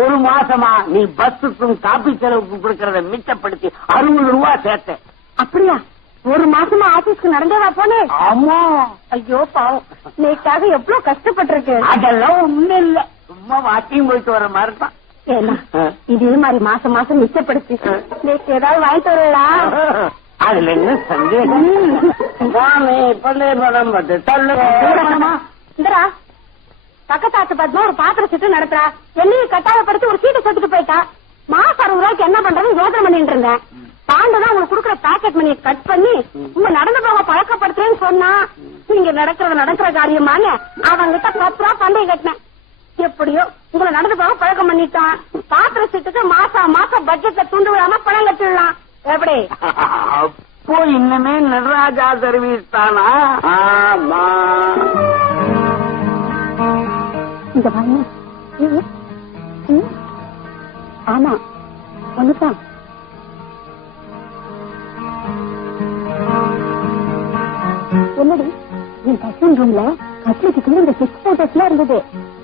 ஒரு மாசமா நீ பஸ்ஸுக்கும் காப்பி செலவுக்கும் கொடுக்கறத மிச்சப்படுத்தி 60 ரூபா சேர்த்தேன். அப்படியா? ஒரு மாசமா ஆபீஸ்க்கு நடந்தேவா போனே? ஆமா. ஐயோ பாவம், நேக்காக எவ்வளவு கஷ்டப்பட்டிருக்கு. அதெல்லாம் ஒண்ணும் இல்ல, சும்மா வாக்கிங் போயிட்டு வர மாதிரி தான். ஏன்னா இதே மாதிரி மாசம் மாசம் மிச்சப்படுத்தி நேற்று ஏதாவது வாங்கிட்டு வரலா? அதுல என்ன சந்தேகம்? இந்தரா பக்கத்தாத்து பத்மா ஒரு பாத்திர சீட்டு நடத்துறா. என்னையும் கட்டாயப்படுத்தி ஒரு சீட்டு செத்துட்டு போயிட்டா. மாசம் 60 ரூபாய்க்கு என்ன பண்றதுன்னு யோசனை பண்ணிட்டு இருந்தேன். பாண்டுதான் உங்களுக்கு கொடுக்குற பாக்கெட் மணியை கட் பண்ணி உங்க நடந்து போக பழக்கப்படுத்துறேன்னு சொன்னா, நீங்க நடக்கிற காரியமானு அவங்கிட்ட 10 ரூபா பந்தயம் கட்டினேன். எப்படியோ உங்களை நடந்து போக பழக்கம் பண்ணிட்டான். பாத்திர சீட்டுக்கு மாசம் மாசம் பட்ஜெட்ல துண்டு விடாம பணம் கட்டிடலாம். எப்படி? அப்போ இன்னுமே நடராஜா சர்வீஸ் தானா? ஆமா. இந்த வாங்க. ஆமா ஒண்ணுதான். என்னடி என் கசின் ரூம்ல கட்லுக்கு இந்த 6 போட்டோஸ் எல்லாம் இருந்தது.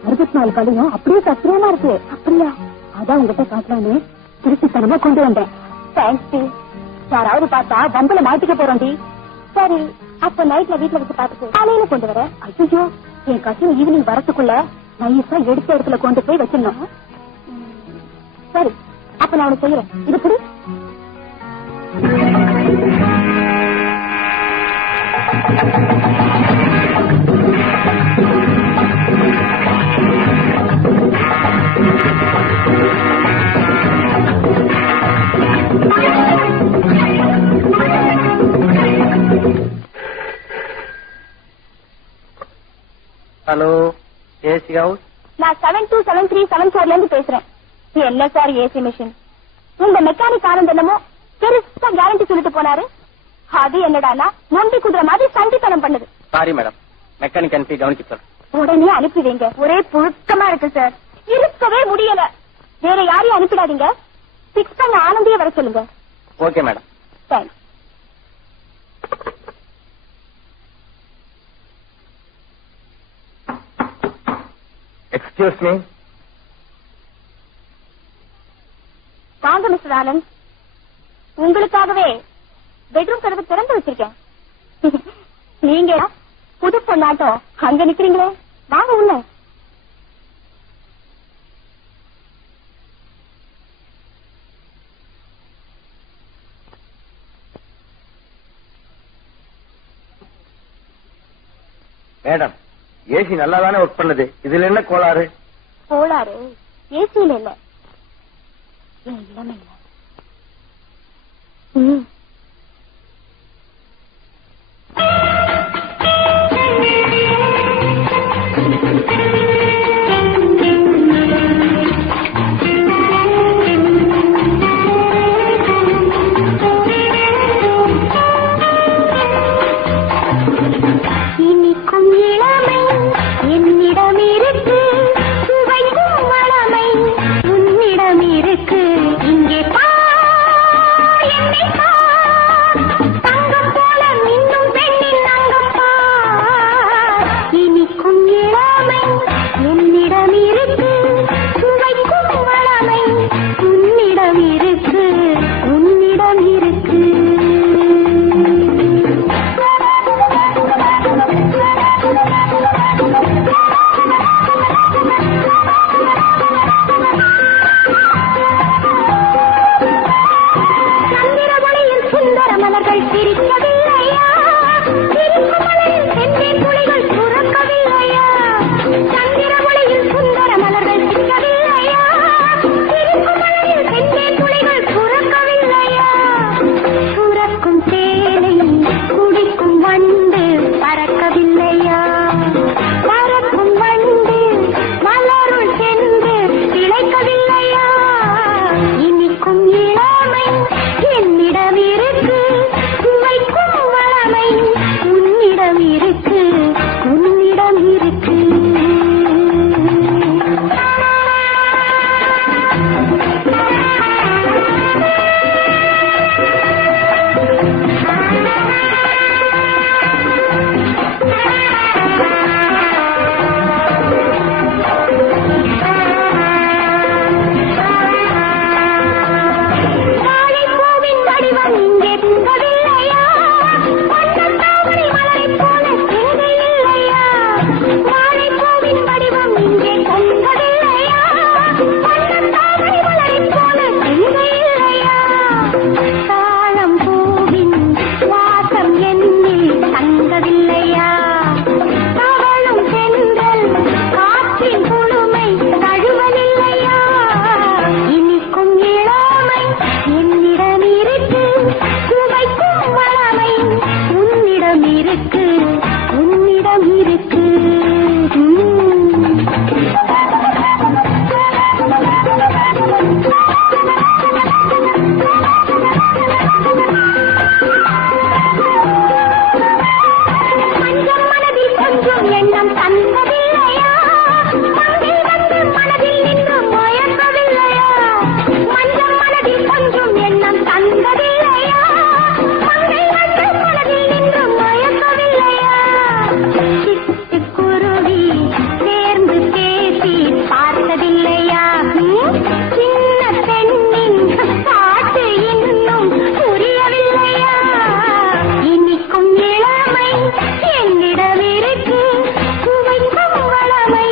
64 கடையும் அப்படியே கச்சிரமா இருக்கு. அப்படியா? அதான் உங்ககிட்ட காட்டலான்னு திருச்சித்தனமா கொண்டு வந்தேன். தேங்க்ஸ். யாராவது பார்த்தா பம்புல மாட்டிக்க போறோம். சரி, அப்ப நைட்ல வீட்டுல வச்சு பார்த்துட்டு காலையில கொண்டு வர. ஐயோ, என் கசின் ஈவினிங் வரத்துக்குள்ள நைஸா எடுத்த இடத்துல கொண்டு போய் வச்சிடணும். சரி, அப்ப நான் உனக்கு செய்யறேன். இது புடி. Hello, AC house. நான் 727374 இருந்து பேசுறேன். என்ன சார் ஏசி மிஷின்? உங்க மெக்கானிக் ஆனந்த் என்னமோ பெருசா கேரண்டி சொல்லிட்டு போனாரு. அது என்னடானா நொண்டி குதிரை மாதிரி சண்டித்தனம் பண்ணுது. சாரி மேடம், மெக்கானிக் அனுப்பி கவனிச்சு உடனே அனுப்பி வைங்க. ஒரே புழுக்கமா இருக்கு சார், இருக்கவே முடியல. வேற யாரையும் அனுப்பிடாதீங்க. 6 பண்ண ஆனந்தியே வர சொல்லுங்க. Okay madam. Thanks. Excuse me. வாங்க மிஸ்டர் ஆனந்த், உங்களுக்காகவே பெட்ரூம் கதவு திறந்து வச்சிருக்கேன். நீங்க புது பொண்ணாட்டம் அங்க நிக்கிறீங்களே, வாங்க உள்ள. மேடம், ஏசி நல்லா தானே ஒர்க் பண்ணுது, இதுல என்ன கோளாறு? கோளாறு ஏசியில இல்ல, என் இளமையில. இனிக்கும் இளமை என்னிடம் இருக்கு, சுவைக்கும் வளமை உன்னிடம் இருக்கு. இங்கே பார், என்னை பார். இருக்கு உன்னிடம் இருக்கு. மஞ்சள் மனதில் கொஞ்சம் எண்ணம் தந்ததில்லையா, மங்கில் வந்து மனதில் நின்று மயக்கவில்லையா, மஞ்சள் மனதில் கொஞ்சம் எண்ணம் தந்ததில்லையா, மங்கில் வந்து மனதில் நின்று மயக்கவில்லையா. சிட்டுக்குருவி சேர்ந்து பேசி பார்த்ததில்லையா, சின்ன பெண்ணின் பாட்டு இன்னும் புரியவில்லையா. இனிக்கும் இளமை என்னிடம் இருக்கு, சுவைக்கும் வளமை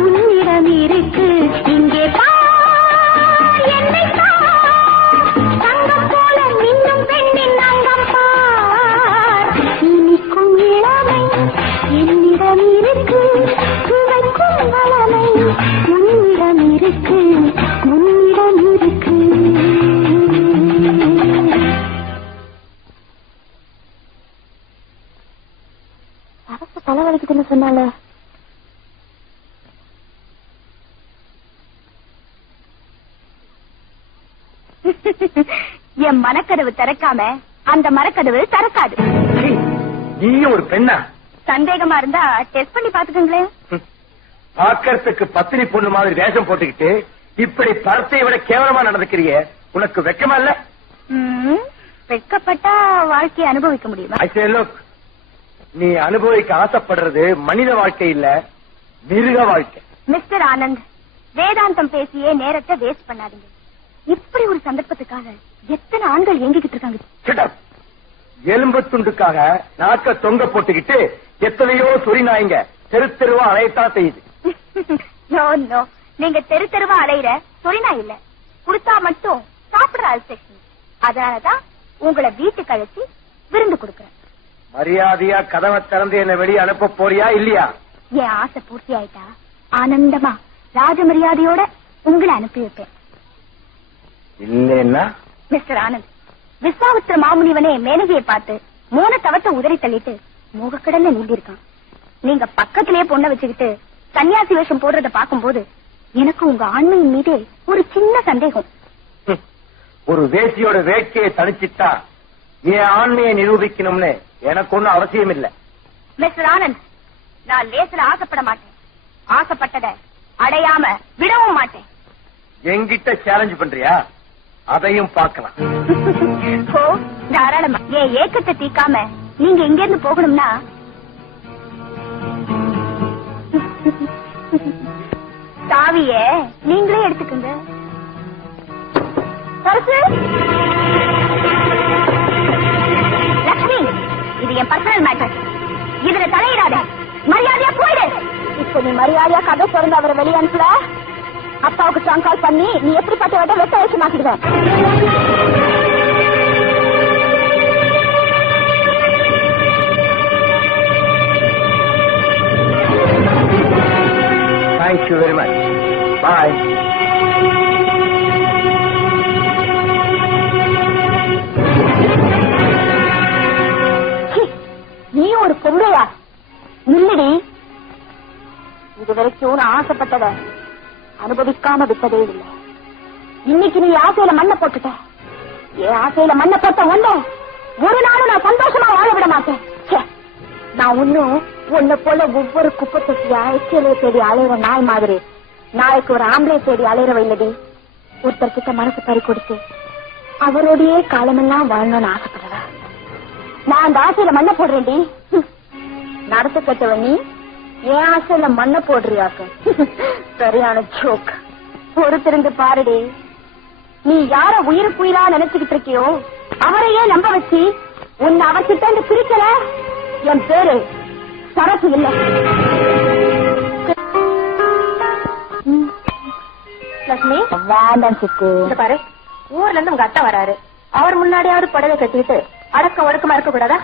உன்னிடம் இருக்கு. இங்கே பார் என்னை பார், தங்கம் போல மின்னும் பெண்ணின் அங்கம் பார். இனிக்கும் இளமை என்னிடம் இருக்கு, சுவைக்கும் வளமை உன்னிடம் இருக்கு, உன்னிடம் இருக்கு. அரசு தலைவலிக்குதுன்னு சொன்னால என் மனக்கதவு திறக்காம அந்த மரக்கதவு திறக்காது. சீ, நீயும் ஒரு பெண்ணா? சந்தேகமா இருந்தா டெஸ்ட் பண்ணி பாத்துக்கங்களேன். பாக்கறதுக்கு பத்தினி பொண்ணு மாதிரி வேஷம் போட்டுக்கிட்டு இப்படி பரத்தை விட கேவலமா நடந்துக்கிறிய, உனக்கு வெக்கமா இல்ல? வெட்கப்பட்டா வாழ்க்கையை அனுபவிக்க முடியுமா? I say, look, நீ அனுபவிக்க ஆசைப்படுறது மனித வாழ்க்கை இல்ல, மிருக வாழ்க்கை. மிஸ்டர் ஆனந்த், வேதாந்தம் பேசியே நேரத்தை வேஸ்ட் பண்ணாதீங்க. இப்படி ஒரு சந்தர்ப்பத்துக்காக எத்தனை ஆண்கள் ஏங்கிக்கிட்டு இருக்காங்க. Shut up. எலும்பு துண்டுக்காக நாக்க தொங்க போட்டுக்கிட்டு எத்தனையோ சொறி நாய்ங்க தெரு தெருவா அலையத்தான் செய்யுது. நோ நோ, நீங்க தெரு தெருவா அலையிற சொரினா இல்ல, குடுத்தா மட்டும் சாப்பிடுற அல்செக்ஷன். அதனாலதான் உங்களை வீட்டுக்கு அழைச்சி விருந்து கொடுக்கறேன். மரியாதையா கதவை திறந்து என்ன வெளியே அனுப்ப போறியா இல்லையா? என் ஆசை பூர்த்தி ஆயிட்டா ஆனந்தமா ராஜ மரியாதையோட உங்களை அனுப்பி வைப்பேன். இல்லன்னா மிஸ்டர் ஆனந்த், விஸ்வாமித்திர மாமுனிவனே மேனகையை பார்த்து 3 தவத்தை உதறி தள்ளிட்டு மோகக்கடல்ல நீந்தி இருக்கான். நீங்க பக்கத்திலேயே பொண்ணை வச்சுக்கிட்டு சன்னியாசி வேஷம் போடுறத பாக்கும்போது எனக்கு உங்க ஆண்மையின் மீதே ஒரு சின்ன சந்தேகம். ஒரு வேசியோட வேட்கையை தனிச்சிட்டா என் ஆண்மையை நிரூபிக்கணும்னு எனக்கு ஒண்ணும் அவசியம் இல்ல. மிஸ்டர் ஆனந்த், நான் லேசில ஆசைப்பட மாட்டேன். ஆசைப்பட்டத அடையாம விடவும் மாட்டேன். என்கிட்ட சேலஞ்ச் பண்றியா? அதையும் பார்க்கலாம். ஓ, தாராளமா. என் ஏக்கத்தை தீக்காம நீங்க இங்க இருந்து போகணும்னா சாவிய நீங்களே எடுத்துக்கங்க. சரசு, லட்சுமி, இது என் பர்சனல் மேட்டர். இதுல தலையிடாத. மரியாதையா போயிடு. இப்ப நீ மரியாதையா கதை திறந்து அவரை வெளியே அனுப்பல, அப்பாவுக்கு ட்ராங் கால் பண்ணி நீ எப்படிப்பட்ட விட வெட்ட விஷயமாக்கிடுவேன். Thank you very much. Bye. நீ ஒரு பொம்பளையா? இல்லடி, இது வரைக்கும் நான் ஆசைப்பட்டத அனுபவிக்காம விட்டதே இல்லை. இன்னைக்கு நீ ஆசையில மண்ணை போட்டுட்ட. என் ஆசையில மண்ணை போட்ட ஒண்ணு ஒரு நாளும் நான் சந்தோஷமா வாழ விட மாட்டேன். நான் ஒன்னும் உன்னை போல ஒவ்வொரு குப்பை தொட்டியா எச்சிலையை தேடி அலையிற நாய் மாதிரி நாளைக்கு ஒரு ஆம்பளை தேடி அலையிறவ இல்லடி. ஒருத்தர் கிட்ட மனசு பறி கொடுத்து அவரோடையே காலமெல்லாம் வாழணும்னு ஆசைப்படுறேன். நான் அந்த ஆசையில மண்ணை போடுறேன்டி. நடத்த கட்டவ நீ என் ஆசையில மண்ணை போடுறியாக்க. சரியான ஜோக். பொறுத்திருந்து பாருடி. நீ யார உயிருக்குயிரா நினைச்சுக்கிட்டு இருக்கியோ அவரையே நம்ப வச்சு உன்னை அவர்கிட்ட இருந்து பிரிக்கல. என் பேரு சரசு இல்ல. லட்சுமி, வேண்டாம் சிக்கு. பாரு, ஊர்ல இருந்து உங்க அத்தா வராரு. அவர் முன்னாடியாவது புடவை கட்டிட்டு அடக்கம் ஒடுக்கமா இருக்க கூடாதா?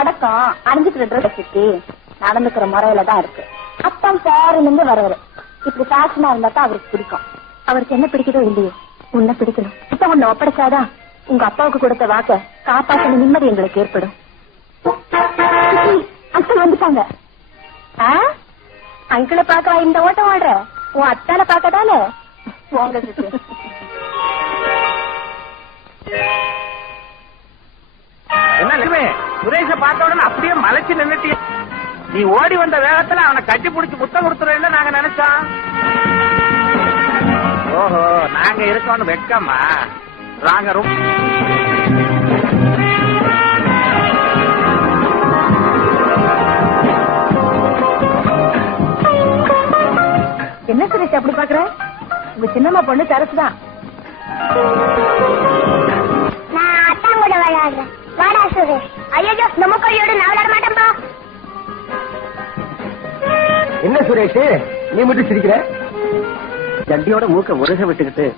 அடக்கம் அணிஞ்சுட்டு சிக்கி நடந்துக்கிற முறையில தான் இருக்கு. அப்பம் ஃபாரின்ல இருந்து வரவரு இப்படி ஃபேஷனா இருந்தா தான் அவருக்கு பிடிக்கும். அவருக்கு என்ன பிடிக்குதோ இல்லையோ உன்ன பிடிக்கணும். இப்ப உன்னை ஒப்படைச்சாதான் உங்க அப்பாவுக்கு கொடுத்த வாக்க காப்பாற்ற நிம்மதி எங்களுக்கு ஏற்படும். இருக்காங்க. அங்கிளை பாக்கவா இந்த ஓட்டம் ஓடுற? உன் அத்தால பாக்கதானே? போங்க சித்து. என்ன லட்சுமி, சுரேஷ பார்த்த உடனே அப்படியே மலைச்சு நின்னுட்டிய. நீ ஓடி வந்த வேகத்துல அவனை கட்டி பிடிச்சி முத்தம் கொடுத்துருவேன் நாங்க நினைச்சோம். ஓஹோ, நாங்க இருக்கோம்னு வெட்கமா? நாங்க என்ன சுரேஷ் அப்படி பாக்குற? உங்க சின்னம்மா பொண்ணு சரசுதான். நான் அத்தா கூட விளையாடுறேன். வாடா சுரேஷ். ஐயோ, நம்ம கையோடு நான் விளையாட மாட்டேன்பா. என்ன சுரேஷ் நீ மட்டும் சிரிக்கிற? ஜண்டியோட மூக்க உருக விட்டுக்கிட்டு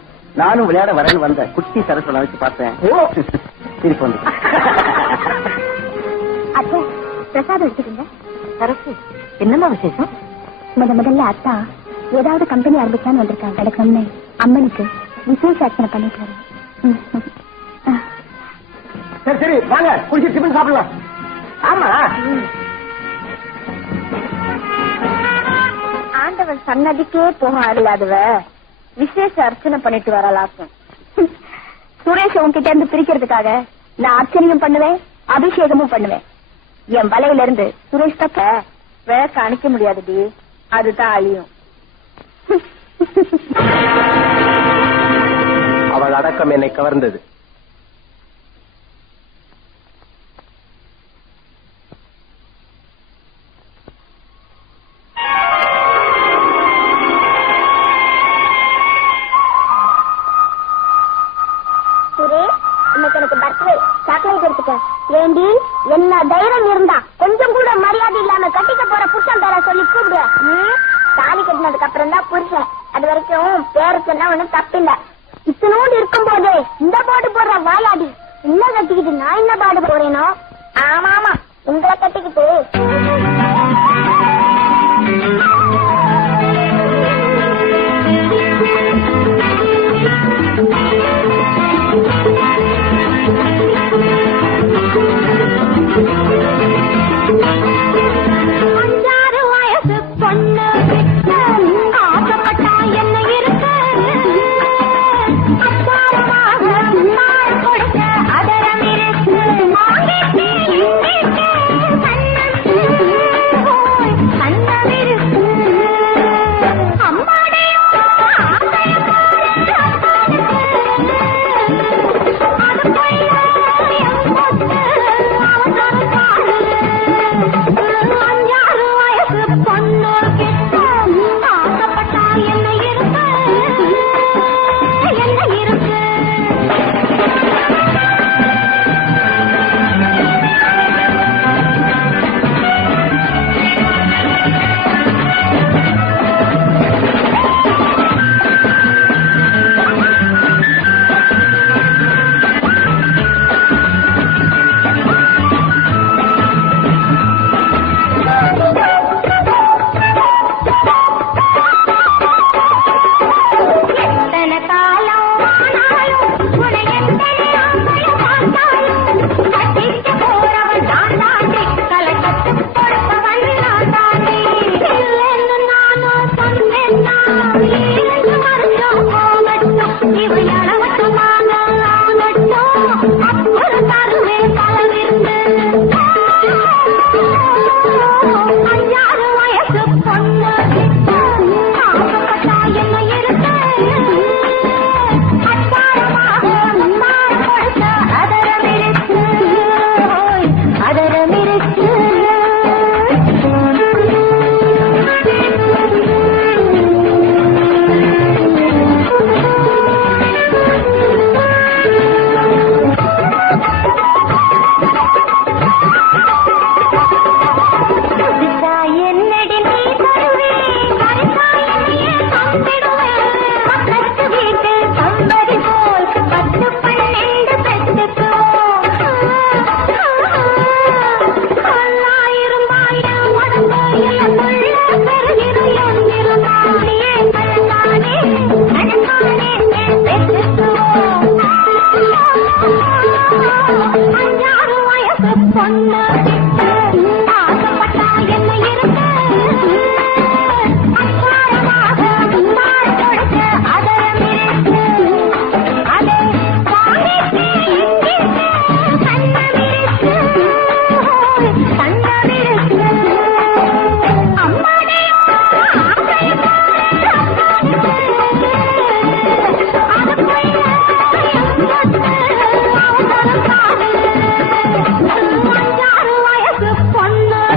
நானும் விளையாட வரேன்னு வந்த குட்டி சரசு வச்சு பார்த்தேன். சிரிப்பு வந்து. அத்தை, பிரசாதம் எடுத்துக்கங்க. சரசு, என்னமா விசேஷம்? முதல்ல அத்தா ஏதாவது கம்பெனி ஆரம்பிச்சான்னு வந்திருக்காங்க. எனக்கு ஒண்ணு அம்மனுக்கு விசேஷ அர்ச்சனை பண்ணிட்டு வரேன். சரி சரி வாங்க, குடிச்சு டிஃபன் சாப்பிடலாம். ஆமா, ஆண்டவன் சன்னதிக்கே போக அறியாதவ விசேஷ அர்ச்சனை பண்ணிட்டு வரலாக்கும். சுரேஷ் உன்கிட்ட இருந்து பிரிக்கிறதுக்காக நான் அர்ச்சனையும் பண்ணுவேன், அபிஷேகமும் பண்ணுவேன். என் வலையில இருந்து சுரேஷ் தப்ப விளக்க அணைக்க முடியாதுடி, அதுதான் அழியும். அவள் அடக்கம் என்னை கவர்ந்தது. இன்னைக்கு எனக்கு பர்த்டே, சாக்லேட் எடுத்துக்க. ஏண்டி, என்ன தைரியம் இருந்தா கொஞ்சம் கூட மரியாதை இல்லாம கட்டிக்க போற புருஷன் பேர சொல்லி கூப்பிடு. தாலி கட்டினதுக்கு அப்புறம் தான் புருஷன், அது வரைக்கும் பேரு சொன்னா ஒண்ணும் தப்பில்ல. இத்தனோடு இருக்கும் போது இந்த பாடு போடுற வாயாடி என்ன கட்டிக்கிட்டு நான் என்ன பாடு போறேனோ? ஆமா ஆமா, உங்களை கட்டிக்கிட்டு கொடுக்க அதரம் இருக்கு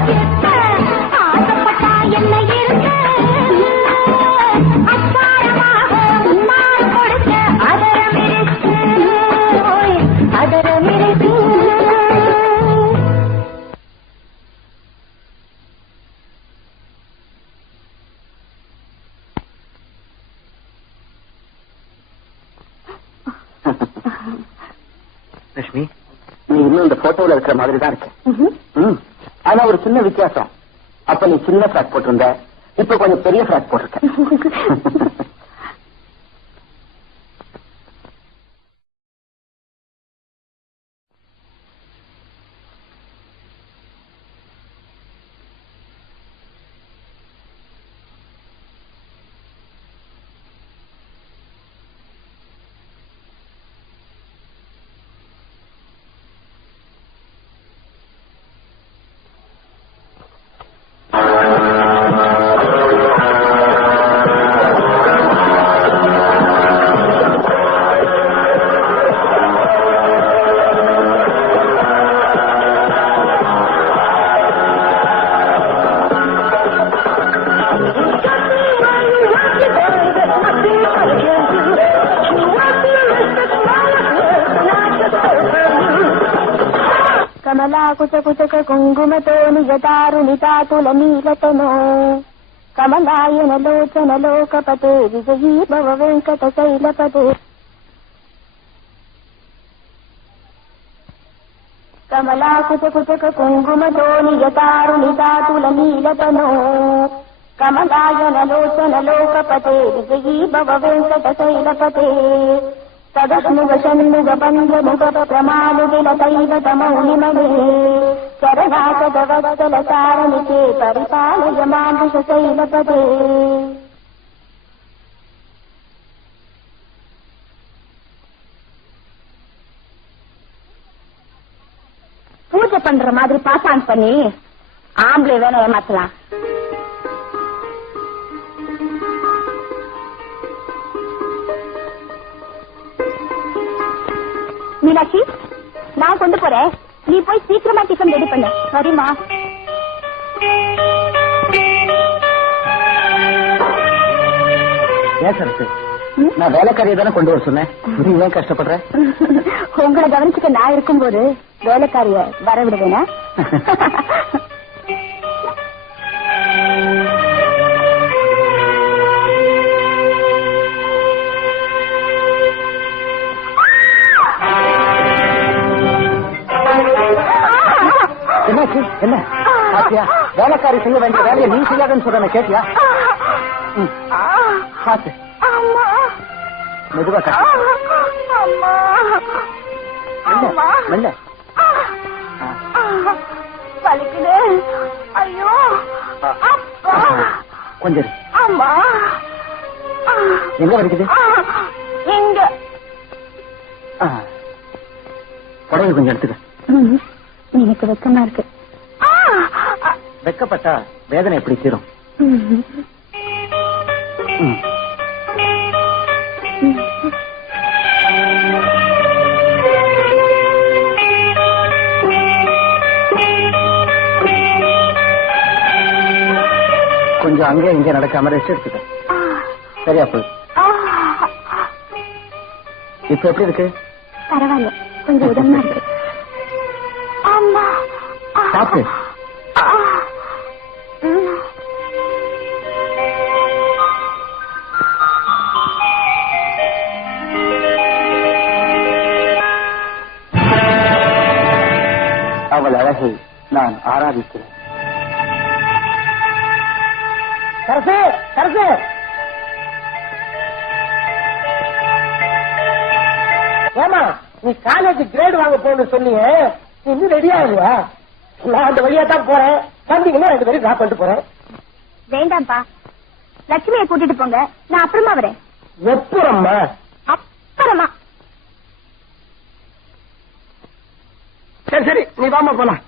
கிட்ட ஆசைப்பட்டா என்ன இருக்கு அச்சாரமாக முன்னால் கொடுக்க அதரம் இருக்கு அதரம் இருக்கு. லட்சுமி, நீ இன்னும் இந்த போட்டோல இருக்கிற மாதிரி தான் இருக்க. ஆனா ஒரு சின்ன வித்தியாசம். அப்ப நீ சின்ன ஃபிராக் போட்டிருந்த, இப்ப கொஞ்சம் பெரிய ஃபிராக் போட்டிருக்க. కమలాకుచకుచక కుంగుమతో నిజతారుణితాతుల నీలతనో కమలాయన లోచన లోకపతే విజయీ భవ వెంకట శైలపదే. కమలాకుచకుచక కుంగుమతో నిజతారుణితాతుల నీలతనో కమలాయన లోచన లోకపతే విజయీ భవ వెంకట శైలపదే. తదస్ముగ షణ్ముగ పంజముగ ప్రమాలుగిల దైవత మౌనిమనే శరణాగత వత్సల సారణికే పరిపాలయ మాంబుష శైలపదే. பூஜை பண்ற மாதிரி பாசான் பண்ணி ஆம்பளை வேணா ஏமாத்தலாம். மீனாட்சி, நான் கொண்டு போறேன், நீ போய் சீக்கிரமா டிஃபன் ரெடி பண்ண. சரிம்மா. ஏன் சார் நான் வேலைக்காரியை தானே கொண்டு வர சொன்னேன், நீ ஏன் கஷ்டப்படுற? உங்களை கவனிச்சுக்க நான் இருக்கும்போது வேலைக்காரிய வர விடுவேனா? என்னாச்சு? என்ன பாத்தியா? வேலைக்காரி செய்ய வேண்டிய வேலையை நீ செய்யாதுன்னு சொல்ற கேட்டியா? பாத்து மெதுவா மெல்ல. வலிக்குது. ஐயோ கொஞ்சம் அம்மா. எங்க வலிக்குது? எங்க புடவை கொஞ்சம் எடுத்துக்க. எனக்கு வெக்கமா இருக்கு. வெக்கப்பட்டா வேதனை எப்படி தீரும்? கொஞ்சம் அங்கே இங்கே நடக்காம ரெஸ்ட் எடுத்துக்க. சரியா போய் இப்ப எப்படி இருக்கு? பரவாயில்ல, கொஞ்சம் இதமா இருக்கு. அம்மா சாப்பிட்டு அவள் அழகை நான் ஆராதிக்கிறேன். சரசு, சரசு, ஏமா நீ காலேஜ் கிரேட் வாங்க போன்னு சொன்னீங்க, இன்னும் ரெடி ஆகுவா? நான் அந்த வழியா தான் போறேன், வந்தீங்கன்னா 2 பேரும் டிராப் பண்ணிட்டு போறேன். வேண்டாம்ப்பா, லட்சுமியை கூட்டிட்டு போங்க, நான் அப்புறமா வரேன். எப்பறம்மா? அப்புறமா. சரி சரி, நீ வாமா போலாம்.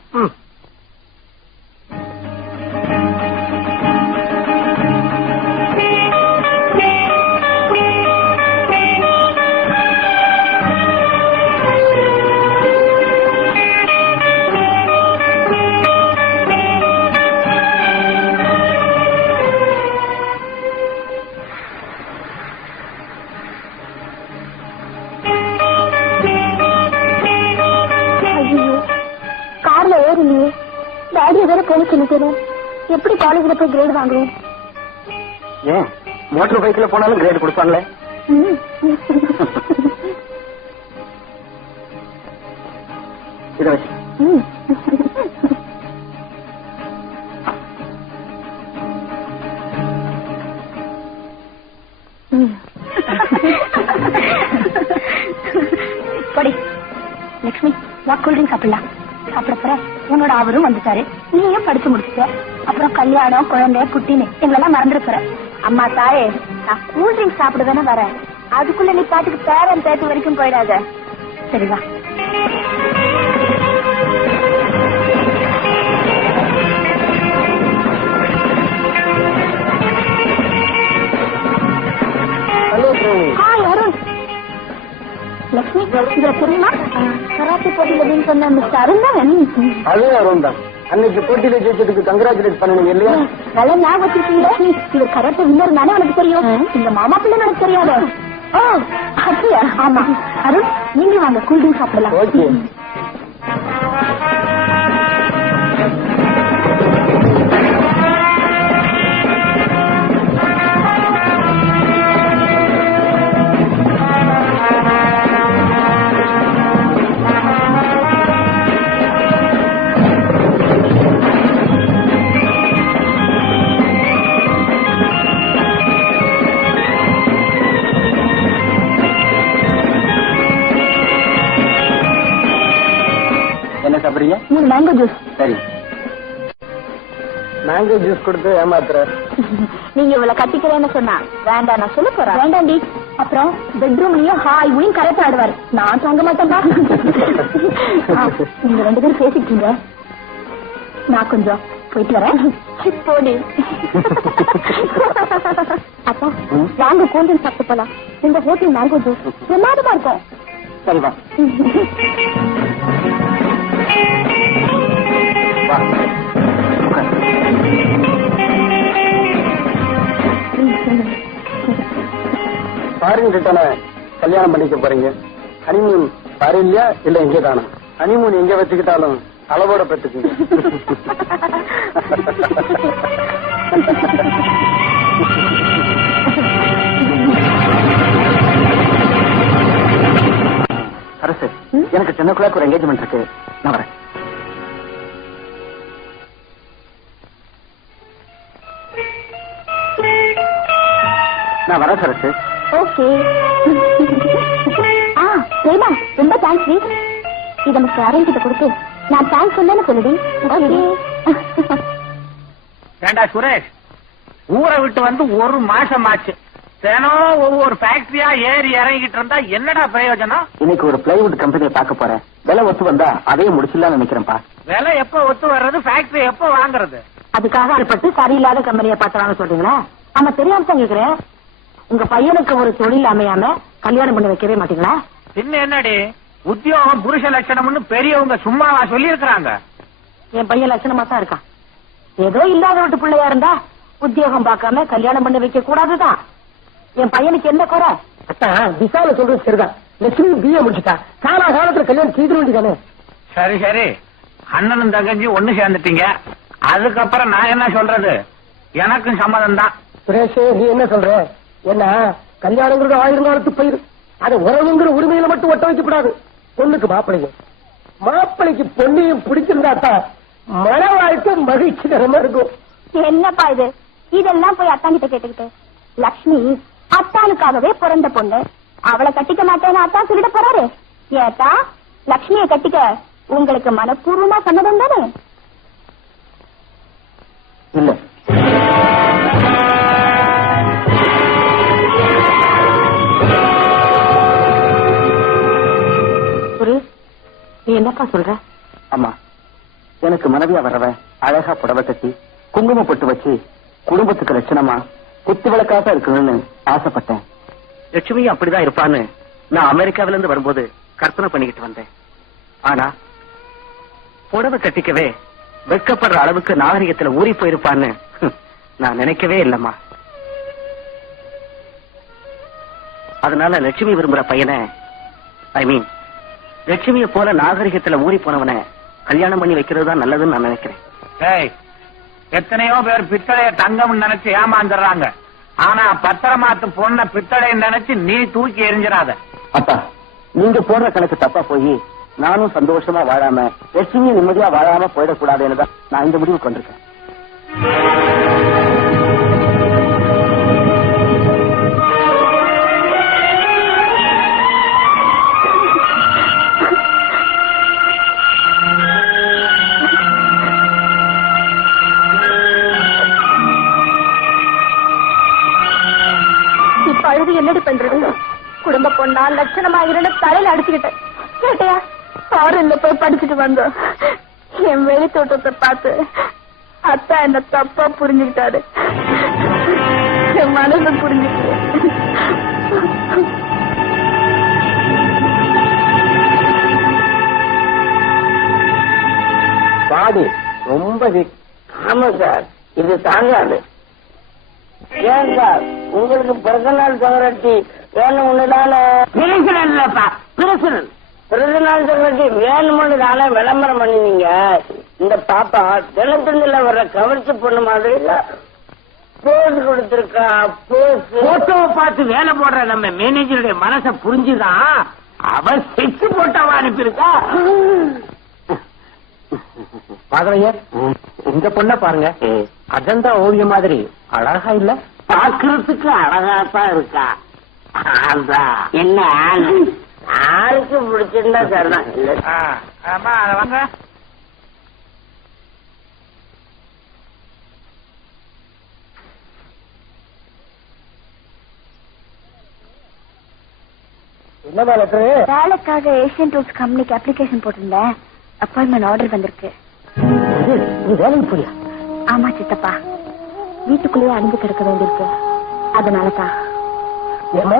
தானே சொல்லிட்டேன். எப்படி காலேஜ்ல போய் கிரேட் வாங்குவேன்? ஏன் மோட்டர் பைக்ல போனாலும் கிரேட் கொடுப்பாங்களே. இதை வச்சு படி லட்சுமி, நான் கூல்ட்ரிங்க் சாப்பிடலாம். அப்புறம் உன்னோட அவரும் வந்துட்டாரு, நீயும் படிச்சு முடிச்சுட்ட. அப்புறம் கல்யாணம், குழந்தை, குட்டின்னு எங்களெல்லாம் மறந்துருக்குற. அம்மா தாயே, நான் கூல்ட்ரிங்க் சாப்பிடுதானே வரேன். அதுக்குள்ள நீ பாட்டுக்கு பேரன் பேத்து வரைக்கும் போயிடாத. சரிவா? ஹாய் அருண். லட்சுமி, இதுல தெரியுமா கராத்தே போட்டியில் சொன்ன மிஸ்டர் அருண் தான். அதே அருண் தான். அன்னைக்கு போட்டியில ஜெயிச்சதுக்கு கங்கராச்சுலேட் பண்ணணும் இல்லையா? நல்லா ஞாபகம் வச்சிருக்கீங்க. இவர் கராத்தே வின்னர் தானே உனக்கு தெரியும். இந்த மாமா பிள்ளை எனக்கு தெரியாது. ஓ அப்படியா? ஆமா. அருண், நீங்க வாங்க கூல்ட்ரிங்க் சாப்பிடலாம். ஓகே. என்ன சாப்பிடுறீங்க? 3 மேங்கோ ஜூஸ். சரி. மேங்கோ ஜூஸ் கொடுத்து ஏமாத்துற. நீங்க இவ்வளவு கட்டிக்கிறேன்னு சொன்னா வேண்டாம், நான் சொல்ல போறேன். வேண்டாண்டி. அப்புறம் பெட்ரூம்லயும் ஹாய் ஊயும் கரெக்ட் ஆடுவாரு. நான் தங்க மாட்டேன்பா. நீங்க 2 பேரும் பேசிட்டீங்க, நான் கொஞ்சம் போயிட்டு வரேன். போடி. அப்பா வாங்க கூல்ட்ரிங்க் சாப்பிட்டு போலாம். இந்த ஹோட்டல் மேங்கோ ஜூஸ் பிரமாதமா இருக்கும். சரிவா. ஃபாரின் ரிட்டர்ன கல்யாணம் பண்ணிக்க போறீங்க. ஹனிமூன் ஃபாரின்லயா இல்ல இங்கே தானா? ஹனிமூன் எங்க வச்சுக்கிட்டாலும் அளவோட பெற்றுக்குங்க. அரசு, எனக்கு 10 o'clock ஒரு என்கேஜ்மெண்ட் இருக்கு, நான் வரேன். நான் வரேன் சரசு. ஓகே. சரிமா, ரொம்ப தேங்க்ஸ். இதை மிஸ்டர் அருண் கிட்ட கொடுத்து நான் தேங்க்ஸ் சொன்னேன்னு சொல்லுடி. ஏண்டா சுரேஷ், ஊரை விட்டு வந்து 1 மாசம் ஆச்சு. தினம் ஒவ்வொரு ஃபேக்டரியா ஏறி இறங்கிட்டு இருந்தா என்னடா பிரயோஜனம்? இன்னைக்கு ஒரு பிளைவுட் கம்பெனியை பார்க்க போறேன். விலை ஒத்து வந்தா அதையும் முடிச்சிடலாம்னு நினைக்கிறேன்ப்பா. விலை எப்ப ஒத்து வர்றது, ஃபேக்டரி எப்ப வாங்குறது? அதுக்காக அல்பட்டு சரியில்லாத கம்பெனியை பார்த்து வாங்க சொல்றீங்களா? ஆமா, தெரியாம தான் கேக்குறேன். உங்க பையனுக்கு ஒரு தொழில் அமையாம கல்யாணம் பண்ணி வைக்கவே மாட்டீங்களா? பின்ன என்னடி, உத்தியோகம் புருஷ லட்சணம்னு பெரியவங்க சும்மாவா சொல்லி இருக்கிறாங்க? என் பையன் லட்சணமா தான் இருக்கான். ஏதோ இல்லாத வீட்டு பிள்ளையா இருந்தா உத்தியோகம் பார்க்காம கல்யாணம் பண்ணி வைக்க கூடாதுதான். என் பையனுக்கு என்ன குறை? அத்தா விசால சொல்றது சரிதான். லட்சுமி பிஏ முடிச்சுட்டா, காலா காலத்துல கல்யாணம் செய்து வேண்டியதானே. சரி சரி, அண்ணனும் தங்கச்சி ஒண்ணு சேர்ந்துட்டீங்க, அதுக்கப்புறம் நான் என்ன சொல்றது? எனக்கும் சம்மதம் தான். சுரேஷ், நீ என்ன சொல்ற? என்ன கல்யாணங்கிறது 1000 காலத்து பயிர். அதை உறவுங்கிற உரிமையில மட்டும் ஒட்ட வைக்கப்படாது. பொண்ணுக்கு மாப்பிள்ளைக்கு பொண்ணையும் பிடிச்சிருந்தாத்தான் மன வாழ்க்கை மகிழ்ச்சிகரமா இருக்கும். என்னப்பா இது? இதெல்லாம் போய் அத்தான் கிட்ட கேட்டுக்கிட்டு. லக்ஷ்மி அத்தானுக்காகவே பிறந்த பொண்ணு, அவளை கட்டிக்க மாட்டேன்னு அத்தான் சொல்லிட போறாரு. ஏத்தா, லக்ஷ்மியை கட்டிக்க உங்களுக்கு மனப்பூர்வமா சம்மதம் தானே? இல்ல. நீ என்னப்பா சொல்ற? அம்மா, எனக்கு மனைவியா வர்றவன் அழகா புடவை கட்டி குங்குமம் பொட்டு வச்சு குடும்பத்துக்கு லட்சணமா குத்து விளக்காக இருக்கணும்னு ஆசைப்பட்டேன். லட்சுமியும் அப்படிதான் இருப்பான்னு நான் அமெரிக்காவில இருந்து வரும்போது கற்பனை பண்ணிக்கிட்டு வந்தேன். ஆனா புடவை கட்டிக்கவே வெட்கப்படுற அளவுக்கு நாகரிகத்துல ஊறி போயிருப்பான்னு நான் நினைக்கவே இல்லம்மா. அதனால லட்சுமி விரும்புற பையனை, ஐ மீன் லட்சுமியை போல நாகரிகத்துல ஊறி போனவனை கல்யாணம் பண்ணி வைக்கிறது தான் நல்லதுன்னு நான் நினைக்கிறேன். ஏய், எத்தனையோ பேர் பித்தளைய தங்கம் நினைச்சு ஏமாந்துடுறாங்க. ஆனா பத்திரமாத்து பொண்ண பித்தளை நினைச்சு நீ தூக்கி எரிஞ்சிடாத. அப்பா, நீங்க போடுற கணக்கு தப்பா போய் நானும் சந்தோஷமா வாழாம லட்சுமியும் நிம்மதியா வாழாம போயிடக்கூடாதுன்னு தான் நான் இந்த முடிவு கொண்டிருக்கேன். இப்ப அழுது என்னடி பண்றது? குடும்ப பொண்ணா லட்சணமா இருந்து தலையில அடிச்சுக்கிட்டேன். கேட்டியா, ஃபாரின்ல போய் படிச்சுட்டு வந்தோம். என் வெளி தோட்டத்தை பார்த்து அத்தா என்ன தப்பா புரிஞ்சுக்கிட்டாரு. என் மனசு புரிஞ்சுக்கிட்டு பாடி ரொம்ப வீக். ஆமா சார், இது தாங்காது. ஏன் சார், உங்களுக்கு பிறந்தநாள் செக்ரட்டரி வேணும் ஒண்ணுதானே? இல்லப்பா, பிறந்தநாள் செக்ரட்டரி வேணும்னு தானே விளம்பரம் பண்ணினீங்க. இந்த பாப்பா தினத்தந்தில வர்ற கவர்ச்சி பொண்ணு மாதிரி போஸ் கொடுத்திருக்கா. போட்டோவை பார்த்து வேலை போடுற நம்ம மேனேஜருடைய மனசை புரிஞ்சுதான் அவன் செக்ஸ் போட்டோவா அனுப்பியிருக்கா. பாகலையர், உங்க பொண்ண பாருங்க, அஜந்தா ஓவியம் மாதிரி அழகா இல்ல? பாக்குறதுக்கு அழகாத்தான் இருக்கா. அதான் என்ன ஆளுக்கு பிடிச்சிருந்தா சரிதான். இல்ல ஆமா, வாங்க. என்ன லெட்டரு? வேலைக்காக ஏசியன் டூல்ஸ் கம்பெனிக்கு அப்ளிகேஷன் போட்டிருந்தேன். அப்பாயின்மெண்ட் ஆர்டர் வந்திருக்கு. நீ வேலைக்கு போறியா? ஆமா சித்தப்பா, வீட்டுக்குள்ளேயே அடைஞ்சு கிடக்க வேண்டியிருக்கு. அதனாலதான். ஏமா,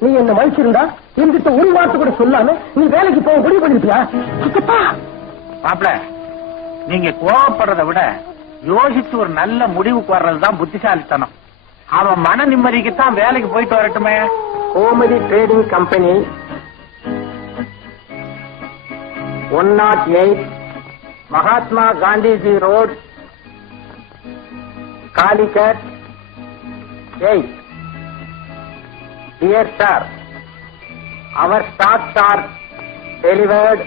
நீ என்ன மதிச்சிருந்தா என்கிட்ட ஒரு வார்த்தை கூட சொல்லாம நீ வேலைக்கு போக முடிவு பண்ணிருப்பியா? சித்தப்பா, மாப்பிள, நீங்க கோவப்படுறதை விட யோசிச்சு ஒரு நல்ல முடிவுக்கு வர்றதுதான் புத்திசாலித்தனம். அவன் மன நிம்மதிக்குத்தான் வேலைக்கு போயிட்டு வரட்டுமே. Gomathi trading company 108 Mahatma Gandhiji road, Calicut 8. Dear sir, our stocks are delivered.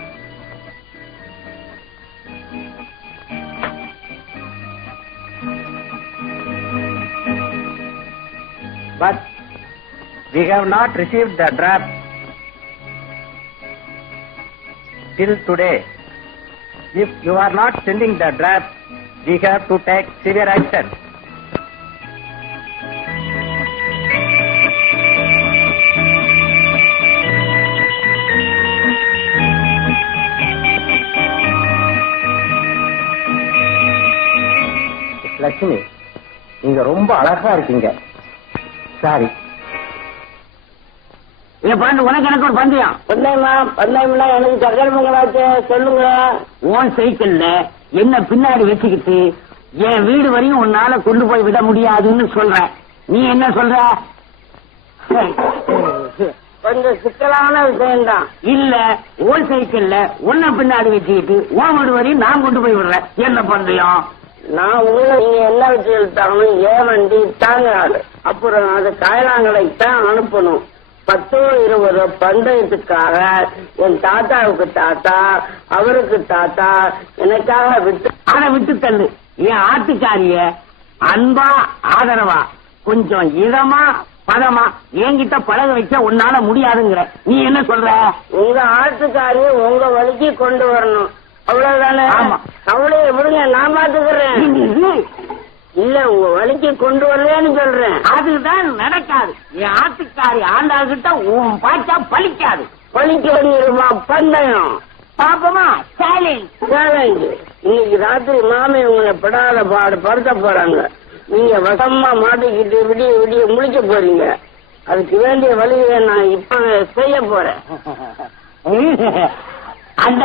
But we have not received the draft till today. If you are not sending the draft, we have to take severe action. Lakshmi, நீங்க ரொம்ப அழகா இருக்கீங்க. Sorry. உனக்கு எனக்கு ஒரு பந்தயம். பந்தயம்னா எனக்கு சக்கர பொங்கலாச்சு. சொல்லுங்க. உன் சைக்கிள்ல என்ன பின்னாடி வச்சுக்கிட்டு என் வீடு வரையும் உன்னால கொண்டு போய் விட முடியாதுன்னு சொல்ற. நீ என்ன சொல்ற? கொஞ்சம் சிக்கலான விஷயம்தான். இல்ல, ஓன் சைக்கிள்ல உன்ன பின்னாடி வச்சுக்கிட்டு உன் வீடு வரையும் நான் கொண்டு போய் விடுறேன். என்ன பந்தயம்? நான் உள்ள நீங்க என்ன வச்சு இழுத்தாலும் ஏன் வண்டி தாங்காது. அப்புறம் அது காயலாங்களைத்தான் அனுப்பணும். 10 20 பந்தயத்துக்காக என் தாத்தாவுக்கு தாத்தா, அவருக்கு தாத்தா, எனக்காக விட்டு தள்ளு. என் ஆட்டுக்காரிய அன்பா ஆதரவா கொஞ்சம் இதமா பதமா என்கிட்ட பழக வைக்க உன்னால முடியாதுங்கிற. நீ என்ன சொல்ற? உங்க ஆட்டுக்காரிய உங்க வழிக்கு கொண்டு வரணும், அவ்வளவுதானே? ஆமா. அவளைய விடுங்க, நான் பாத்துக்கிறேன். இல்ல, உங்க வழிக்கு கொண்டு வரலன்னு சொல்றேன். அதுதான் நடக்காது. என் ஆட்டுக்காரி ஆண்டாகிட்ட உன் பாச்சா பலிக்காது. பலிக்க வேண்டியிருமா பந்தயம்? பாப்பமா? சேலஞ்ச். இன்னைக்கு ராத்திரி மாமே உங்களை படாத பாடு படுத்த போறாங்க. நீங்க வசமா மாட்டிக்கிட்டு விடிய விடிய முழிக்க போறீங்க. அதுக்கு வேண்டிய வழியை நான் இப்ப செய்ய போறேன். அந்த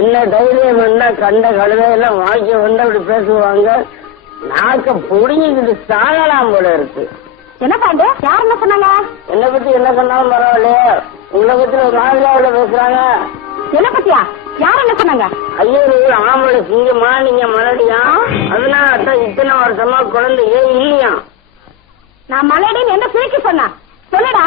என்ன தைரியம் என்ன? கண்ட கழுதையெல்லாம் வாங்கி வந்து அப்படி பேசுவாங்க. நாக்க புடிங்கிட்டு சாகலாம் போல இருக்கு. என்ன பாண்டு? யார் என்ன சொன்னாங்க? என்னை பத்தி என்ன சொன்னாலும் பரவாயில்லையே, உங்களை பத்தி ஒரு மாதிரியா பேசுறாங்க. என்ன பத்தியா? சொன்னாங்க? ஐயரு ஆம்பளை சிங்கமா நீங்க மலடியா? அதனால இத்தனை வருஷமா குழந்தையே இல்லையா? நான் மலடின்னு என்ன சிரிக்க சொன்னா? சொல்லுடா,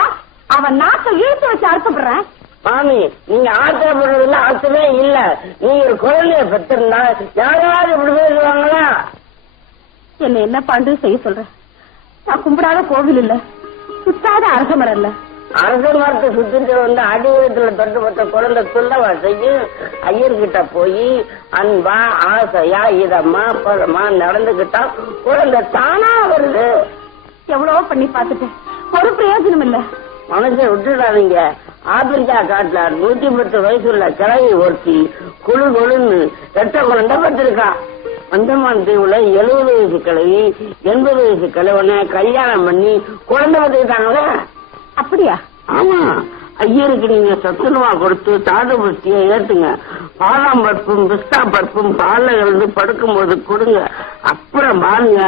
அவன் நாட்டை இழுத்து வச்சு அறுத்துப்படுறேன். மாமி, நீங்க ஆத்திரப்படுறதுல அர்த்தமே இல்ல. நீங்க ஒரு குழந்தைய பெற்றிருந்தா யாராவது இப்படி பேசுவாங்களா? என்ன என்ன பண்றது செய்ய சொல்ற? நான் கும்பிடாத கோவில் இல்ல, சுத்தாத அரச மரம் இல்ல. அரச மரத்தை சுத்திட்டு வந்து அடிவயத்துல தொட்டுப்பட்ட குழந்தை துள்ளவா செய்யும்? ஐயர்கிட்ட போய் அன்பா ஆசையா இதம்மா பழமா நடந்துகிட்டா குழந்தை தானா வருது. எவ்வளவோ பண்ணி பார்த்துட்டேன், ஒரு பிரயோஜனம் இல்ல. மனசை விட்டுடாதீங்க. ஆப்பிரிக்கா காட்டுல 110 வயசுள்ள கிழவி ஒருத்தி குழு குழுன்னு ரெட்ட குழந்தை பத்திருக்கா. அந்தமான் தீவுல 70 வயசு கிழவி 80 வயசு கிழவனை கல்யாணம் பண்ணி குழந்தை பத்திருக்காங்களே. அப்படியா? ஆமா. ஐயருக்கு நீங்க சத்துணவா கொடுத்து தாது புஷ்டியை ஏத்துங்க. பாதாம் பருப்பும் பிஸ்தா பருப்பும் பால்ல கலந்து படுக்கும் போது கொடுங்க. அப்புறம் பாருங்க,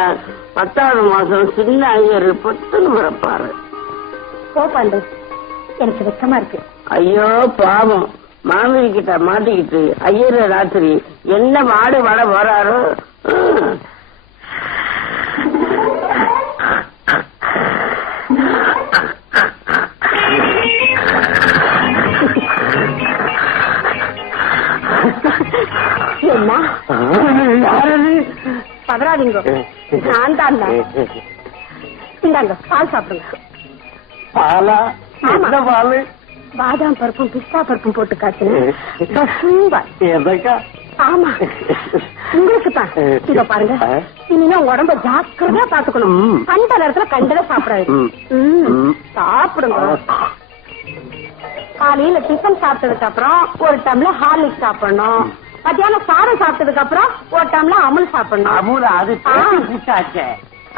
10வது மாசம் சின்ன ஐயர் பத்துன்னு பிறப்பாரு. போப்பாண்டு, எனக்கு வெக்கமா இருக்கு. ஐயோ பாவம், மாமி கிட்ட மாட்டிக்கிட்டு ஐயர் ராத்திரி என்ன மாடு வட போறாரோ. என்ன பதறாதீங்க, நான் தான். இந்தாங்க பால் சாப்பிடுங்க. பாலா? என்ன பாலு? பாதாம் பருப்பும் பிஸ்தா பருப்பும் போட்டு காய்ச்சல். ஆமா, உங்களுக்கு தான். இத பாருங்க, இனிமே உங்க உடம்ப ஜாக்கிரதையா பாத்துக்கணும். கண்ட நேரத்துல கண்டதை சாப்பிடாது. சாப்பிடுங்க. காலையில டிஃபன் சாப்பிட்டதுக்கு அப்புறம் ஒரு டம்ளர் ஹார்லிக்ஸ் சாப்பிடணும். மத்தியானம் சாதம் சாப்பிட்டதுக்கு அப்புறம் ஒரு டம்ளர் அமுல் சாப்பிடணும். அமுல்? அது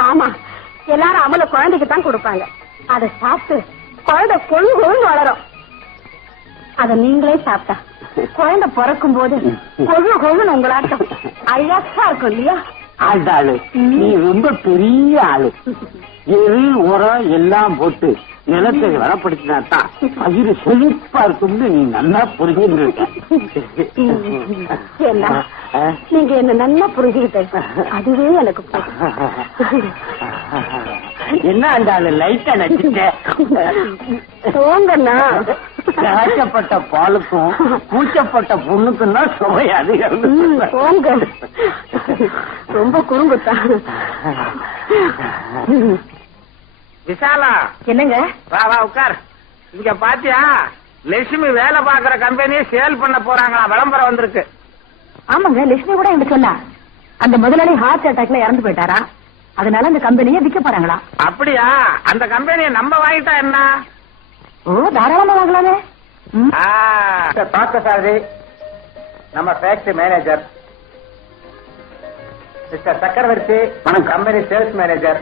ஆமா, எல்லாரும் அமுல குழந்தைக்கு தான் கொடுப்பாங்க. அதை சாப்பிட்டு குழந்தை கொழு கொழுன்னு வளரும். அத நீங்களே சாப்பிட்டா குழந்தை பிறக்கும் போது கொழு கொழுன்னு உங்களாட்டம் அழகா இருக்கும் இல்லையா? ஆண்டாளு, நீ ரொம்ப பெரிய ஆளு. எரு உரம் எல்லாம் போட்டு நிலத்தை வளப்படுத்தினா தான் பயிர் செழிப்பா இருக்கும்னு நீ நல்லா புரிஞ்சுட்டு. நீங்க என்ன நல்லா புரிஞ்சுக்கிட்ட, அதுவே எனக்கு என்ன ஆண்டாளு லைட்டா நச்சுட்ட? போங்கண்ணா, காய்ச்சப்பட்ட பாலுக்கும் பூச்சப்பட்ட புண்ணுக்கும் தான் சுவை அதிகம். போங்க, ரொம்ப குறும்புத்தான். விசாலா, என்னங்க? வா வா உட்கார். இங்க பாத்தியா, லட்சுமி வேலை பாக்குற கம்பெனியை சேல் பண்ண போறாங்களா? விளம்பரம் வந்திருக்கு. ஆமாங்க, லட்சுமி கூட எனக்கு சொன்னா. அந்த முதலாளி ஹார்ட் அட்டாக்ல இறந்து போயிட்டாரா, அதனால அந்த கம்பெனியை விற்க போறாங்களா? அப்படியா? அந்த கம்பெனியை நம்ம வாங்கிட்டா என்ன? ஓ, தாராளமா வாங்கலாமே. பார்க்க சாரதி, நம்ம ஃபேக்டரி மேனேஜர் மிஸ்டர் சக்கரவர்த்தி, நம்ம கம்பெனி சேல்ஸ் மேனேஜர்.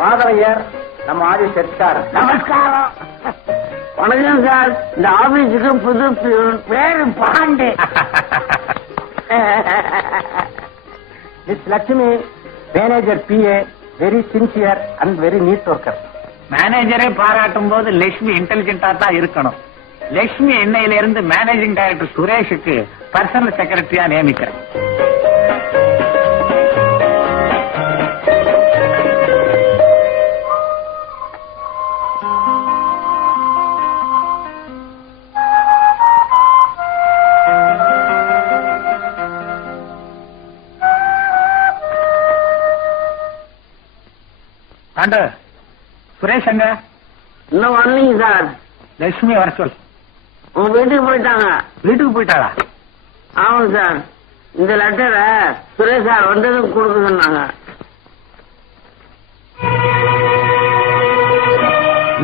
மாதவையர், நம்ம ஆபீஸ் ஹெச்ஆர். நமஸ்காரம். வணக்கம் சார். இந்த ஆபீஸுக்கு புது பேரு Pandey. Miss Lakshmi, manager PA, very sincere and very neat worker. மேனேஜரே பாராட்டும் போது லட்சுமி இன்டெலிஜென்டா தான் இருக்கணும். லட்சுமி இன்னையில இருந்து மேனேஜிங் டைரக்டர் சுரேஷுக்கு பர்சனல் செக்ரட்டரியா நியமிக்கிறேன். சுரேஷ் அங்க இன்னும் வரலீங்க சார். லட்சுமி வர சொல். உங்க வீட்டுக்கு போயிட்டாங்க. வீட்டுக்கு போயிட்டாளா? ஆமாங்க சார். இந்த லெட்டரை சுரேஷ் சார் வந்ததும் கொடுக்க சொன்னாங்க.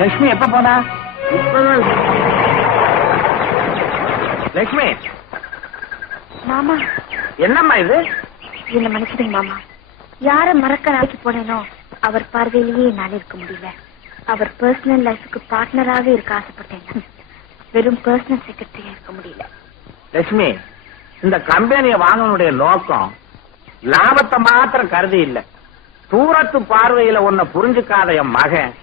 லட்சுமி எப்ப போனா? இப்பதான். லட்சுமி, மாமா, என்னம்மா இது? என்ன மன்னிச்சிடுங்க மாமா. யார மறக்க நாளைக்கு போனேனோ அவர் பார்வையிலேயே என்னால இருக்க முடியல. அவர் பர்சனல் லைஃபுக்கு பார்ட்னராகவே இருக்க ஆசைப்பட்டேன். வெறும் பர்சனல் செக்ரட்டரியா இருக்க முடியல. லட்சுமி, இந்த கம்பெனியை வாங்கனுடைய நோக்கம் லாபத்தை மாத்திரம் கருதி இல்ல. தூரத்து பார்வையில உன்னை புரிஞ்சுக்காத என் மகன்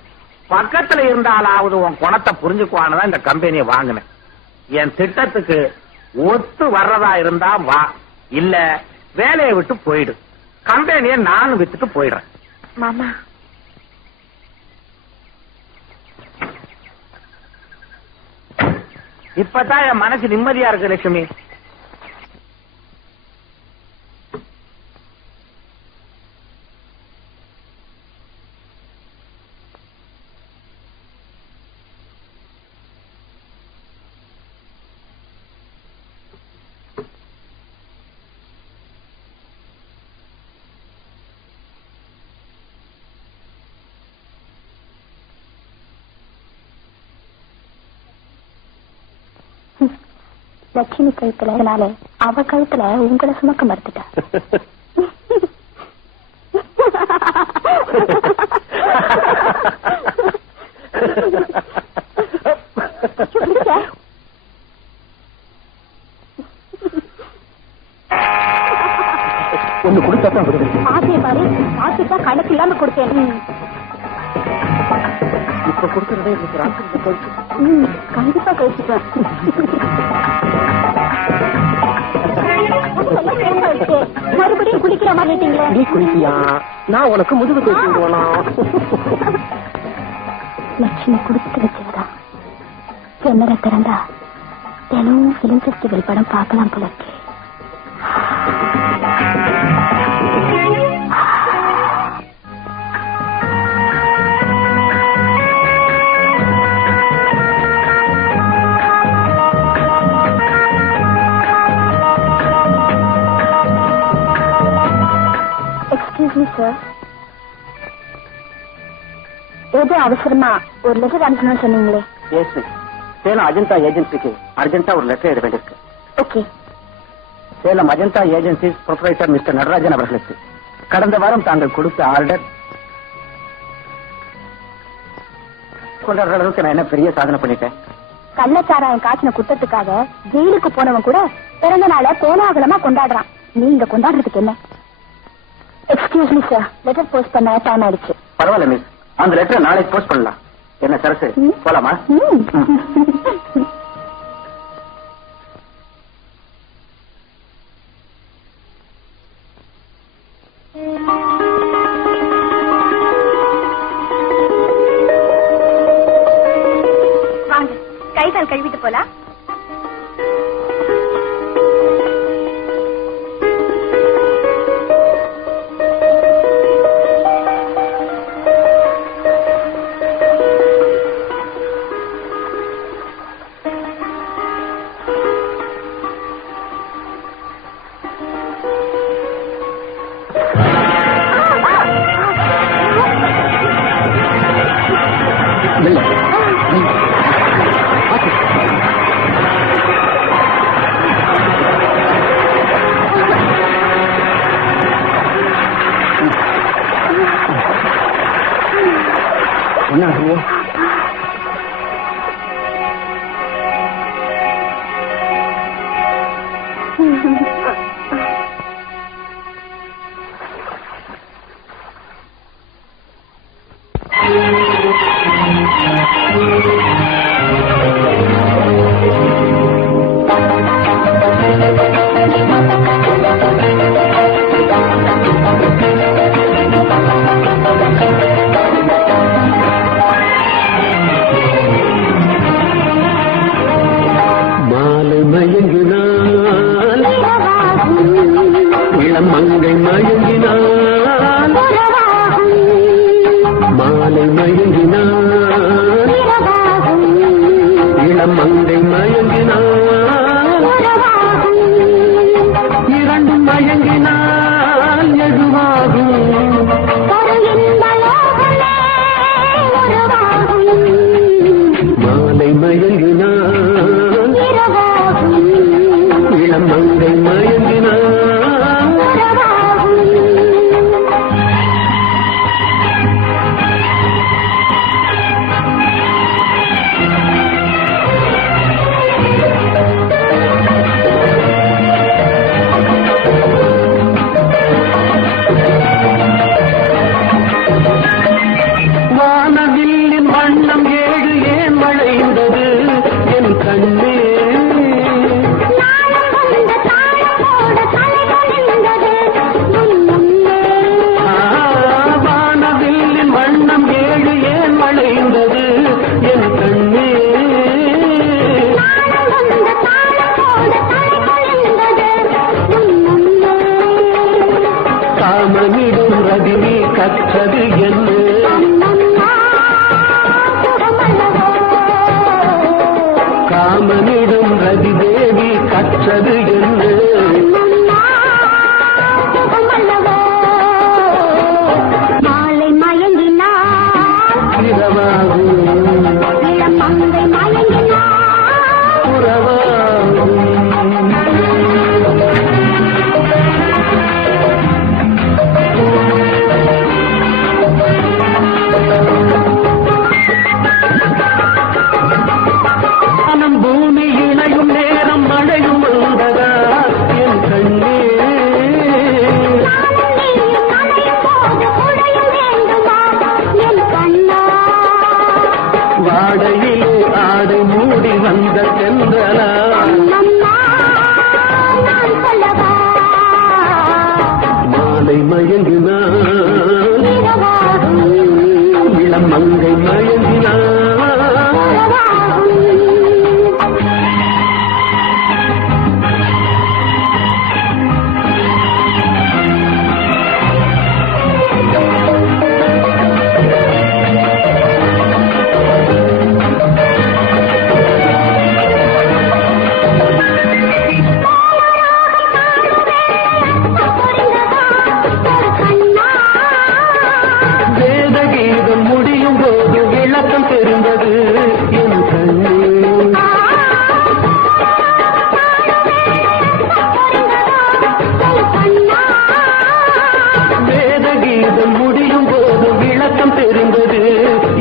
பக்கத்துல இருந்தாலாவது உன் குணத்தை புரிஞ்சுக்குவான்னு தான் இந்த கம்பெனியை வாங்கினேன். என் திட்டத்துக்கு ஒத்து வர்றதா இருந்தா வா, இல்ல வேலையை விட்டு போயிடு. கம்பெனியை நானும் வித்துட்டு போயிடுறேன். மாமா, இப்பதான் என் மனசு நிம்மதியா இருக்கு லட்சுமி. லட்சுமி கழுத்துல அவ கழுத்துல உங்களை சுமக்க மறுத்துட்டா. ஒண்ணு கொடுத்தான் ஆசையை பாரு, ஆசைக்கா கணக்கு இல்லாம கொடுத்தேன். இப்ப கொடுக்கறதே கண்டிப்பா கழிச்சுட்டேன். மறுபடியும் குளிக்கிற மாதிரிட்டீங்களே. நீ குளிப்பியா? நான் உனக்கு முதுகு தேய்ச்சி விடுவேனா? லட்சுமி குடுத்து வச்சதுதான். ஜன்னலை திறந்தா தினமும் பிலிம் பெஸ்டிவல் படம் பார்க்கலாம் போல இருக்கு. சார், ஏதோ அவசரமா ஒரு லெட்டர் அனுப்பணும்னு சொன்னீங்களே. எஸ், சேலம் அஜந்தா ஏஜென்சிக்கு அர்ஜென்டா ஒரு லெட்டர் எழுத வேண்டியிருக்கு. Okay. Salem Ajanta agency proprietor mister Natarajan அவர்களுக்கு கடந்த வாரம் தாங்கள் கொடுத்த ஆர்டர் கொண்டாடுற அளவுக்கு நான் என்ன பெரிய சாதனை பண்ணிட்டேன். கள்ளச்சாராயம் காய்ச்சின குற்றத்துக்காக ஜெயிலுக்கு போனவன் கூட பிறந்த நாளை கோலாகலமா கொண்டாடுறான். நீங்க கொண்டாடுறதுக்கு என்ன? Excuse me sir, letter post பண்ண டைம் ஆயிடுச்சு. பரவாயில்ல மிஸ், அந்த லெட்டரை நாளைக்கு போஸ்ட் பண்ணலாம். என்ன சரசு, போலாமா? வாங்க, கை கால் கழுவிட்டு போலாம். ராமனிடம் ரதி தேவி கற்றது என்று மாலை மயங்கினார் இரவாகும் மங்கை மயங்கினார் உறவாகும் மனம் பூமி இணையும் நேரம் மழையும் வந்ததா என் கண்ணே வாடையிலே ஆடை மூடி வந்த சென்றலா மாலை மயங்கினான் இளம் மங்கை மயங்கினான் வேதகீதம் முடியும் போது விளக்கம் தெரிந்தது என் கண்ணே வேதகீதம் முடியும் போது விளக்கம் தெரிந்தது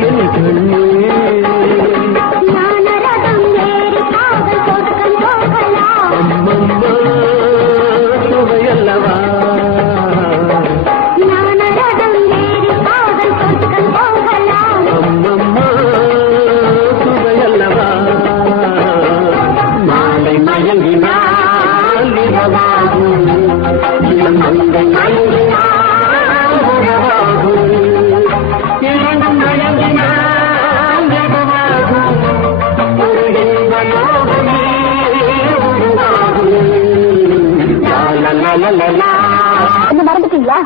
என் கண்ணே அம்மம்மா சுவையல்லவா அம்மம்மா சுவையல்லவா மாலை மயங்கினால் இரவாகும் இளம் மங்கை மயங்கினால் உறவாகும் இரண்டும் மயங்கினால் இரவாகும் ஒரு இன்ப லோகமே உருவாகும் லா மறந்துட்டீங்களா?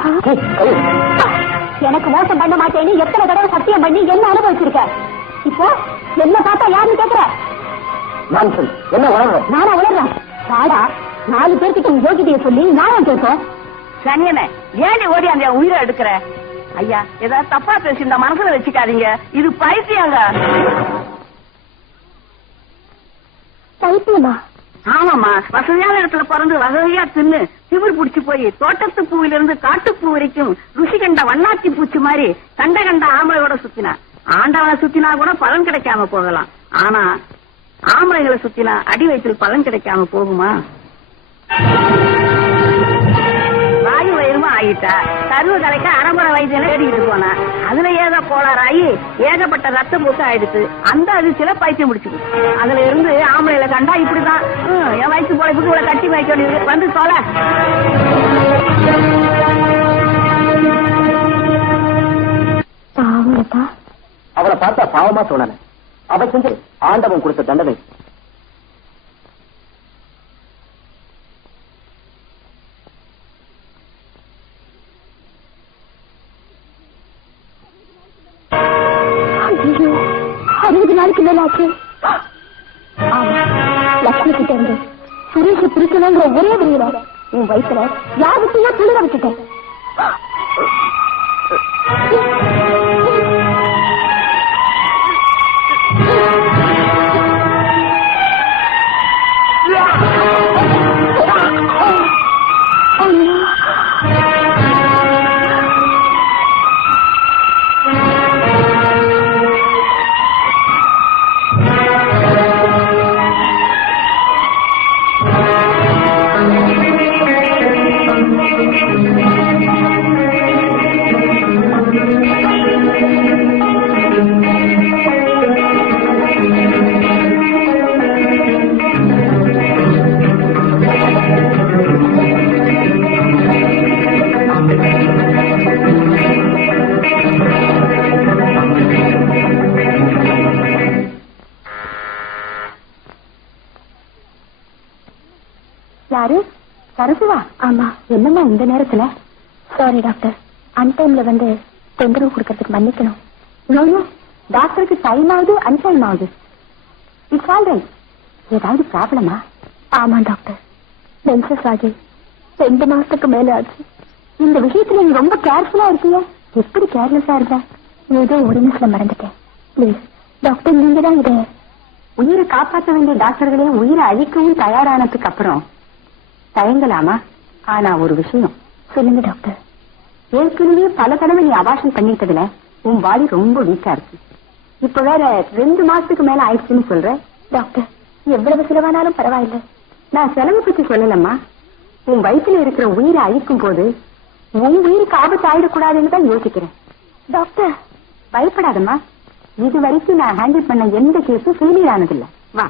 எனக்கு மோசம் பண்ண மாட்டேன்னு எத்தனை தடவை சத்தியம் பண்ணி என்ன அனுபவிச்சிருக்க? இப்போ என்ன பார்த்தா யாருன்னு கேக்குற? என்ன வளர்ற நானா உளர்றேன்? பாடா 4 பேர்கிட்ட உன் யோகிதைய சொல்லி நானும் கேட்போம். சனியனே ஏன் ஓடி அந்த உயிரை எடுக்கிற? ஐயா ஏதாவது தப்பா பேசி இந்த மனசுல வச்சுக்காதீங்க. இது பைத்தியங்க. பைத்தியமா? ஆமாமா, வசதியான இடத்துல பிறந்து வசதியா தின்னு திமிர் புடிச்சு போய் தோட்டத்து பூவிலிருந்து காட்டுப்பூ வரைக்கும் ருசி கண்ட வண்ணாத்தி பூச்சி மாதிரி கண்ட கண்ட ஆம்பளையோட சுத்தினா. ஆண்டவனை சுத்தினா கூட பலன் கிடைக்காம போகலாம். ஆனா ஆம்பளைகளை சுத்தினா அடி வயிற்றில் பலன் கிடைக்காம போகுமா? வாயு வயிறுமா ஆயிட்டா சர்வ கலைக்க அரம்பரை வைத்தியம் தேடிக்கிட்டு போனா. அதுல ஏதோ கோளாறாயி ஏகப்பட்ட ரத்த பூக்க ஆயிடுச்சு. அந்த அதிர்ச்சியில பைத்தியம் முடிச்சுது. அதுல இருந்து ஆம்பளைகளை கண்டா இப்படிதான் என் வயிற்று பொழைப்புக்கு இவ்வளவு கட்டி வைக்க வேண்டியது. வந்து சொல்ல அவளை பார்த்தா பாவமா தோணல. அவ செஞ்சு ஆண்டவன் கொடுத்த தண்டனை. ஐயோ 60 நாளைக்கு மேல ஆச்சு. லட்சுமி கிட்ட இருந்து சுரேஷ் பிரிக்கணுங்கிற ஒரே வழியில உன் வயிற்றுல யாருக்கையோ துளிர விட்டுட்டேன். யாரு? சரசுவா? ஆமா. என்னம்மா இந்த நேரத்துல? சாரி டாக்டர், அன்டைம்ல வந்து தொந்தரவு கொடுக்கறதுக்கு மன்னிக்கணும். நோ டாக்டருக்கு டைம் ஆகுது, அன்டைம் ஆகுது. It's all right. ஏதாவது ப்ராப்ளமா? ஆமா டாக்டர், மென்சஸ் ஆகி 2 மாசத்துக்கு மேல ஆச்சு. இந்த விஷயத்துல நீங்க ரொம்ப கேர்ஃபுல்லா இருக்கீங்க. எப்படி கேர்லெஸ்ஸா இருக்க? ஏதோ ஒரு நிமிஷம் மறந்துட்டேன். பிளீஸ் டாக்டர், நீங்க தான் இதை உயிரை காப்பாற்ற வேண்டிய டாக்டர்களே உயிரை அழிக்கவும் தயாரானதுக்கு அப்புறம் தயங்கலாமா? ஆனா ஒரு விஷயம் சொல்லுங்க டாக்டர். ஏற்கனவே பல தடவை நீ அபார்ஷன் பண்ணிட்டதுல உன் பாடி ரொம்ப வீக்கா இருக்கு. இப்ப வேற 2 மாசத்துக்கு மேல ஆயிடுச்சுன்னு சொல்ற. டாக்டர், எவ்வளவு செலவானாலும் பரவாயில்லை. நான் செலவு பத்தி சொல்லலம்மா. உன் வயிற்றுல இருக்கிற உயிரை அழிக்கும் போது உன் உயிருக்கு ஆபத்து ஆயிடக்கூடாதுன்னு தான் யோசிக்கிறேன். டாக்டர், பயப்படாதம்மா. இது வரைக்கும் நான் ஹேண்டில் பண்ண எந்த கேஸும் ஃபெயிலியர் ஆனதில்லை. வா.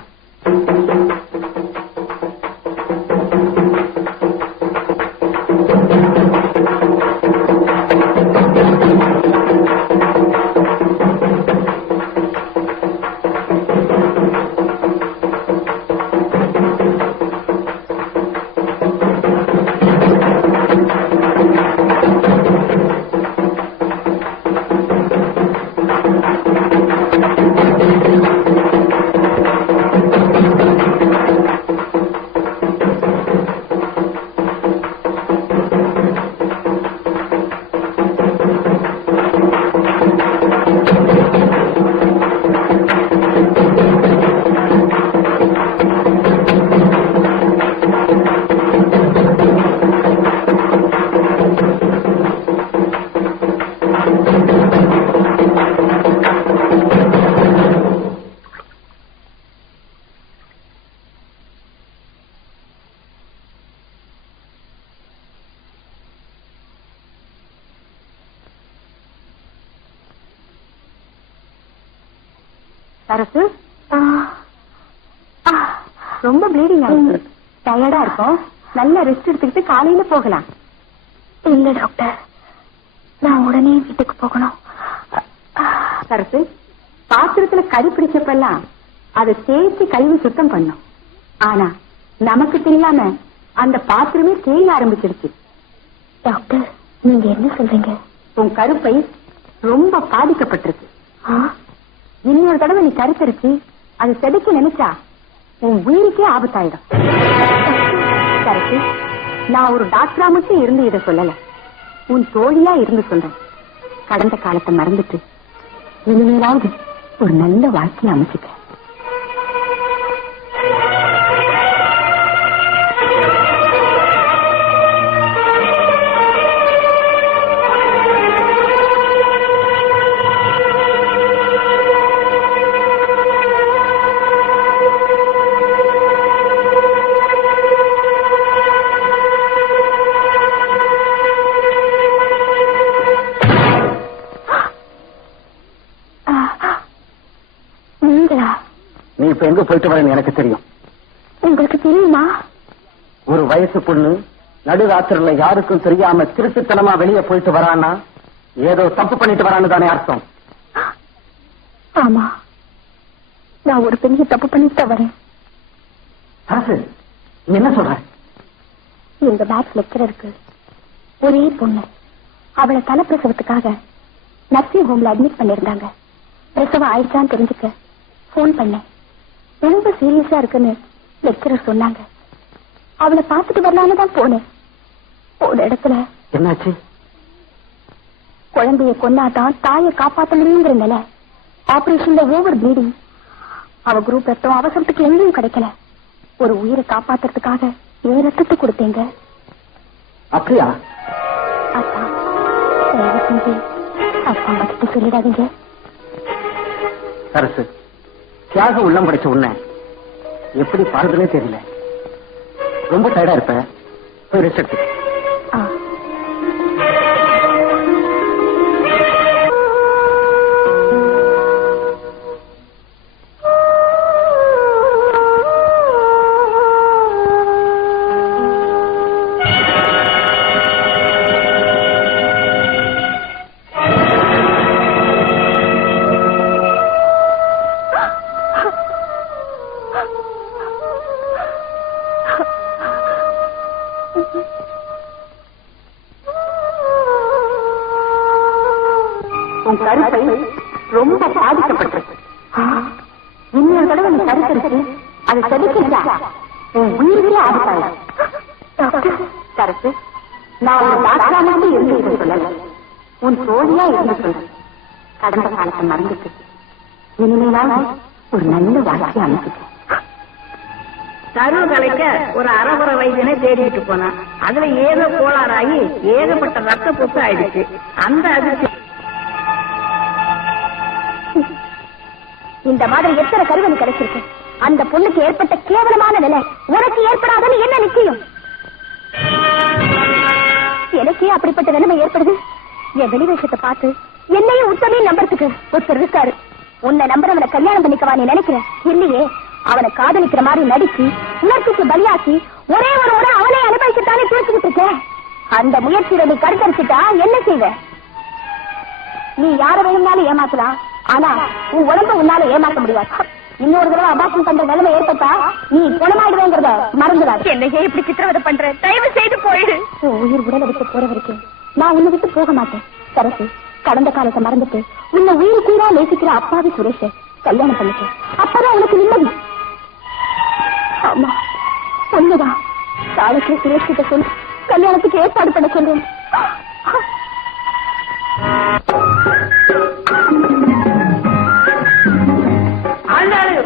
சரசு, ரொம்ப ப்ளீடிங் ஆகுது. டயர்டா இருக்கும். நல்ல ரெஸ்ட் எடுத்துக்கிட்டு காலையில போகலாம். இல்ல டாக்டர், நான் உடனே வீட்டுக்கு போகணும். சரசு, பாத்திரத்துல கறி பிடிச்சப்பெல்லாம் அதை தேய்ச்சி கழுவி சுத்தம் பண்ணும். ஆனா நமக்கு தெரியாம அந்த பாத்திரமே தேய ஆரம்பிச்சிருச்சு. டாக்டர், நீங்க என்ன சொல்றீங்க? உன் கருப்பை ரொம்ப பாதிக்கப்பட்டிருக்கு. இன்னொரு தடவை நீ கருத்தரிச்சு அது செதுக்க நினைச்சா உன் உயிருக்கே ஆபத்தாயிடும். கரெக்ட். நான் ஒரு டாக்டரா மட்டும் இருந்து இதை சொல்லல, உன் தோழியா இருந்து சொல்றேன். கடந்த காலத்தை மறந்துட்டு இனிமேலாவது ஒரு நல்ல வாழ்க்கையை அமைச்சுக்க. நீ இப்ப எங்க போயிட்டு வரேன்னு எனக்கு தெரியும். உங்களுக்கு தெரியுமா? ஒரு வயசு பொண்ணு நடுராத்திரில யாருக்கும் தெரியாம திருட்டுத்தனமா வெளியே போயிட்டு வரான்னா ஏதோ தப்பு பண்ணிட்டு வரான்னு தானே அர்த்தம்? ஆமா, நான் ஒரு பெரிய தப்பு பண்ணிட்டு வரேன். நீ என்ன சொல்ற? இந்த மேத்ஸ் லெக்சரருக்கு ஒரே பொண்ணு. அவளை தலைப்பிரசவத்துக்காக நர்சிங் ஹோம்ல அட்மிட் பண்ணிருந்தாங்க. பிரசவம் ஆயிடுச்சான்னு தெரிஞ்சுக்க போன் பண்ணேன். ரொம்ப சீரியஸா இருக்குன்னு லெக்சரர் சொன்னாங்க. அவளை பார்த்துட்டு வரலான்னு தான் போனேன். போன இடத்துல என்னாச்சு? குழந்தைய கொன்னாதான் தாயை காப்பாற்ற முடியுங்கிற நிலை. ஆபரேஷன்ல ஓவர் ப்ளீடிங். அவ குரூப் ரத்தம் அவசரத்துக்கு எங்கேயும் கிடைக்கல. ஒரு உயிரை காப்பாத்துறதுக்காக என் ரத்தத்தை கொடுத்தேங்க. அப்படியா? அப்பா, தயவு செஞ்சு அப்பா கிட்ட சொல்லிடாதீங்க. அரசு, தியாக உள்ளம் படைச்ச உன்னை எப்படி பாருதுன்னே தெரியல. ரொம்ப டயர்டா இருப்ப, போய் ரெஸ்ட் எடுத்து. உன் கருப்பை ரொம்ப பாதிக்கப்பட்டது. இன்னொரு தடவை நீ கருத்தரிச்சு அதை செதுக்க கிடைச்சிருச்சா உன் உயிரிலே ஆபத்தாயிடும். சரசு, நான் ஒரு டாக்டரானது இருந்து சொல்லல, உன் தோழியா இருந்து சொல்றேன். கடந்த காலத்தை மறந்துட்டு இனிமேலான ஒரு நல்ல வாழ்க்கையை அமைச்சிட்டேன். கரு கலைக்க ஒரு அறகுற வைத்தியனை தேடிட்டு போனான். அதுல ஏதோ கோளாறாகி ஏகப்பட்ட ரத்த பொத்து ஆயிடுச்சு. அந்த அதிர்ச்சி இந்த மாதிரி எத்தனை கருவணி கிடைச்சிருக்கு. அந்த பொண்ணுக்கு ஏற்பட்ட கேவலமான நிலை உனக்கு ஏற்படாதுன்னு என்ன நிச்சயம்? எனக்கே அப்படிப்பட்ட நிலைமை ஏற்படுது. என் வெளிவேஷத்தை பார்த்து என்னையும் உத்தமே நம்பறதுக்கு ஒருத்தர் இருக்காரு. உன்னை நம்புறவனை கல்யாணம் பண்ணிக்கவா நீ நினைக்கிறேன்? இல்லையே, அவனை காதலிக்கிற மாதிரி நடிச்சு உணர்ச்சிக்கு பலியாக்கி ஒரே ஒரு முறை அவனை அனுபவிச்சுட்டானே பேசிக்கிட்டு இருக்க. அந்த முயற்சியில நீ கருத்தரிச்சுட்டா என்ன செய்வ? நீ யார வேணும்னாலும் ஏமாத்தலாம், ஆனா உன் உடம்ப உன்னால ஏமாற்ற முடியாது. இன்னொரு தடவை அபாசம் பண்ற நிலைமை ஏற்பட்டா நீ குணமாயிடுவேங்கிறத மறந்துடாது. என்னையே இப்படி சித்திரவதை பண்ற, தயவு செய்து போயிடு. உயிர் உடலை விட்டு போற வரைக்கும் நான் உன்னை விட்டு போக மாட்டேன். சரசு, கடந்த காலத்தை மறந்துட்டு உன்னை உயிர் கூறா நேசிக்கிற அப்பாவி சுரேஷ கல்யாணம் பண்ணிக்க. அப்பதான் உனக்கு நிம்மதி. ஆமா, சொன்னதா நாளைக்கு சுரேஷ் கிட்ட சொல்லி கல்யாணத்துக்கு ஏற்பாடு பண்ண சொல்றேன்.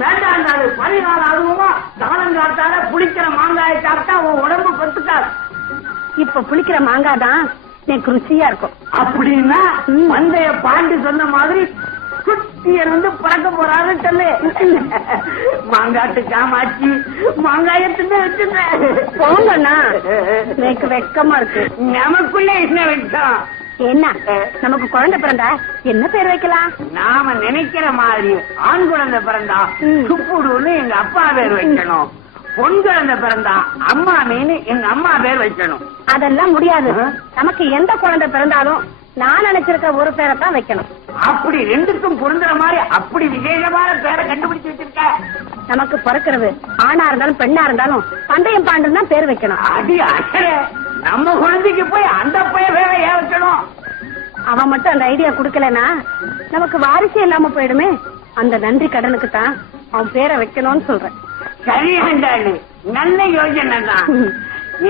வேண்டாண்டாரு 14 அனுபவமா தானம் காட்டாத புளிக்கிற மாங்காயை சாப்பிட்டா உன் உடம்பு பொறுத்துக்காது. இப்ப புளிக்கிற மாங்காய் தான் எனக்கு ருசியா இருக்கும். அப்படின்னா மந்தைய பாண்டி சொன்ன மாதிரி குட்டியர் வந்து பறக்க போறாரு சொல்லு. மாங்காட்டு காமாச்சி மாங்காயத்துன்னு வச்சுருந்தேன். போங்கண்ணா, எனக்கு வெக்கமா இருக்கு. நமக்குள்ள என்ன வெக்கம்? என்ன, நமக்கு குழந்தை பிறந்தா என்ன பேர் வைக்கலாம்? நாம நினைக்கிற மாதிரி ஆண் குழந்தை பிறந்தா சுப்புடுன்னு எங்க அப்பா பேர் வைக்கணும். பொன் குழந்தை பிறந்தா அம்மா மீன் எங்க அம்மா பேர் வைக்கணும். அதெல்லாம் முடியாது. நமக்கு எந்த குழந்தை பிறந்தாலும் நான் நினைச்சிருக்க ஒரு பேரை தான் வைக்கணும். அப்படி ரெண்டுக்கும் பொருந்துற மாதிரி அப்படி விசேஷமான பேரை கண்டுபிடிச்சு வச்சிருக்க. நமக்கு பிறக்கிறது ஆணா இருந்தாலும் பெண்ணா இருந்தாலும் பந்தயம் பாண்டு தான் பேர் வைக்கணும். அடி அசர, நம்ம குழந்தைக்கு போய் அந்த பையன் பேரை ஏன் வைக்கணும்? அவன் மட்டும் அந்த ஐடியா குடுக்கலன்னா நமக்கு வாரிசு இல்லாம போயிடுமே. அந்த நன்றி கடனுக்கு தான் அவன் பேரை வைக்கணும்னு சொல்றேன். சரியாண்டாளு, நல்ல யோசனை தான்.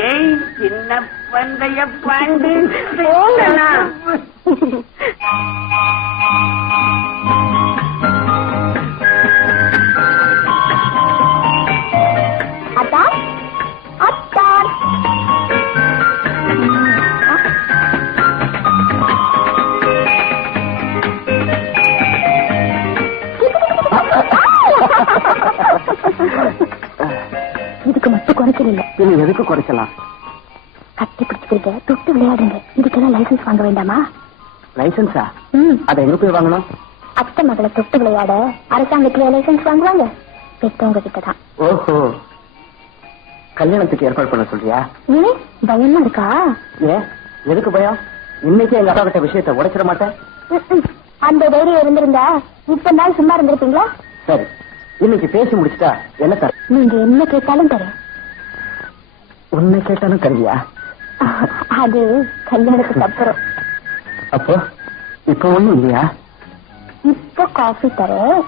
ஏய் சின்ன பந்தய பாண்டு போங்கண்ணா. அத்தா அத்தா, இதுக்கு மட்டும் குறைச்சல் இல்ல. எதுக்கு குறைக்கலாம்? கட்டி பிடிச்சுக்கிட்டு தொட்டு விளையாடுங்க. இதுக்கெல்லாம் லைசன்ஸ் வாங்க வேண்டாமா? லைசன்ஸா? அதை எங்க போய் வாங்கணும்? அத்தை மகளை தொட்டு விளையாட அரசாங்கத்துல லைசன்ஸ் வாங்குவாங்க, பெற்றவங்க கிட்டதான். ஓஹோ, கல்யாணத்துக்கு ஏற்பாடு பண்ண சொல்றியா? ஏன் பயமா இருக்கா? ஏன், எதுக்கு பயம்? இன்னைக்கு எங்க அப்பா கிட்ட விஷயத்தை உடைச்சிட மாட்டேன். அந்த தைரியம் இருந்திருந்தா இப்ப நாள் சும்மா இருந்திருப்பீங்களா? சரி, இன்னைக்கு பேசி முடிச்சுட்டா என்ன தர? நீங்க என்ன கேட்டாலும் தரேன். உன்னை கேட்டாலும் தருவியா? அது கல்யாணத்துக்கு அப்புறம். அப்போ இப்ப ஒண்ணும் இல்லையா? இப்போ காஃபி தரேன்,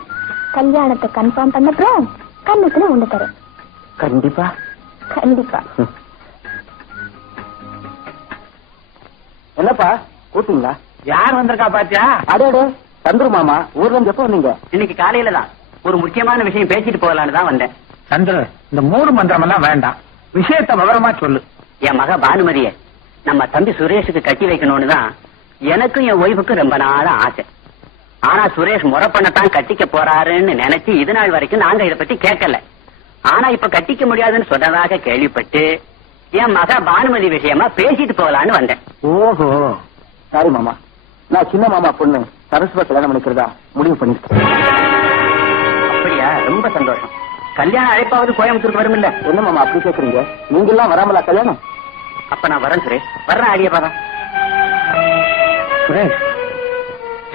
கல்யாணத்தை கன்ஃபார்ம் பண்ணப்புறம் கண்ணத்துல ஒண்ணு தரேன். கண்டிப்பா கண்டிப்பா. என்னப்பா கூப்பிட்டீங்களா? யார் வந்திருக்கா பாத்தியா? அடே சந்துரு மாமா, ஊர்ல இருந்து எப்ப வந்தீங்க? இன்னைக்கு காலையில தான் ஒரு முக்கியமான விஷயம் பேசிட்டு போகலான்னு தான் வந்தேன். சந்திர, இந்த மூடு மந்திரம் எல்லாம் வேண்டாம், விஷயத்தை விவரமா சொல்லு. என் மக பானுமதிய நம்ம தம்பி சுரேஷுக்கு கட்டி வைக்கணும்னு தான் எனக்கும் என் ஒய்ஃபுக்கும் ரொம்ப நாளா ஆசை. ஆனா சுரேஷ் முறை பண்ணத்தான் கட்டிக்க போறாருன்னு நினைச்சு இது நாள் வரைக்கும் நாங்க இதை பத்தி கேட்கல. ஆனா இப்ப கட்டிக்க முடியாதுன்னு சொன்னதாக கேள்விப்பட்டு என் மக பானுமதி விஷயமா பேசிட்டு போகலான்னு வந்தேன். ஓஹோ, சாரி மாமா, நான் சின்ன மாமா பொண்ணு சரஸ்வா கல்யாணம் பண்ணிக்கிறதா முடிவு பண்ணிருக்கேன். அப்படியா? ரொம்ப சந்தோஷம். கல்யாண அழைப்பாவது கோயம்புத்தூருக்கு வரும் இல்ல? என்ன மாமா அப்படி கேக்குறீங்க? நீங்க எல்லாம் வராமலா கல்யாணம்? அப்ப நான் வரேன் சுரேஷ், வர்றேன். ஐடியா பாதா. சுரேஷ்,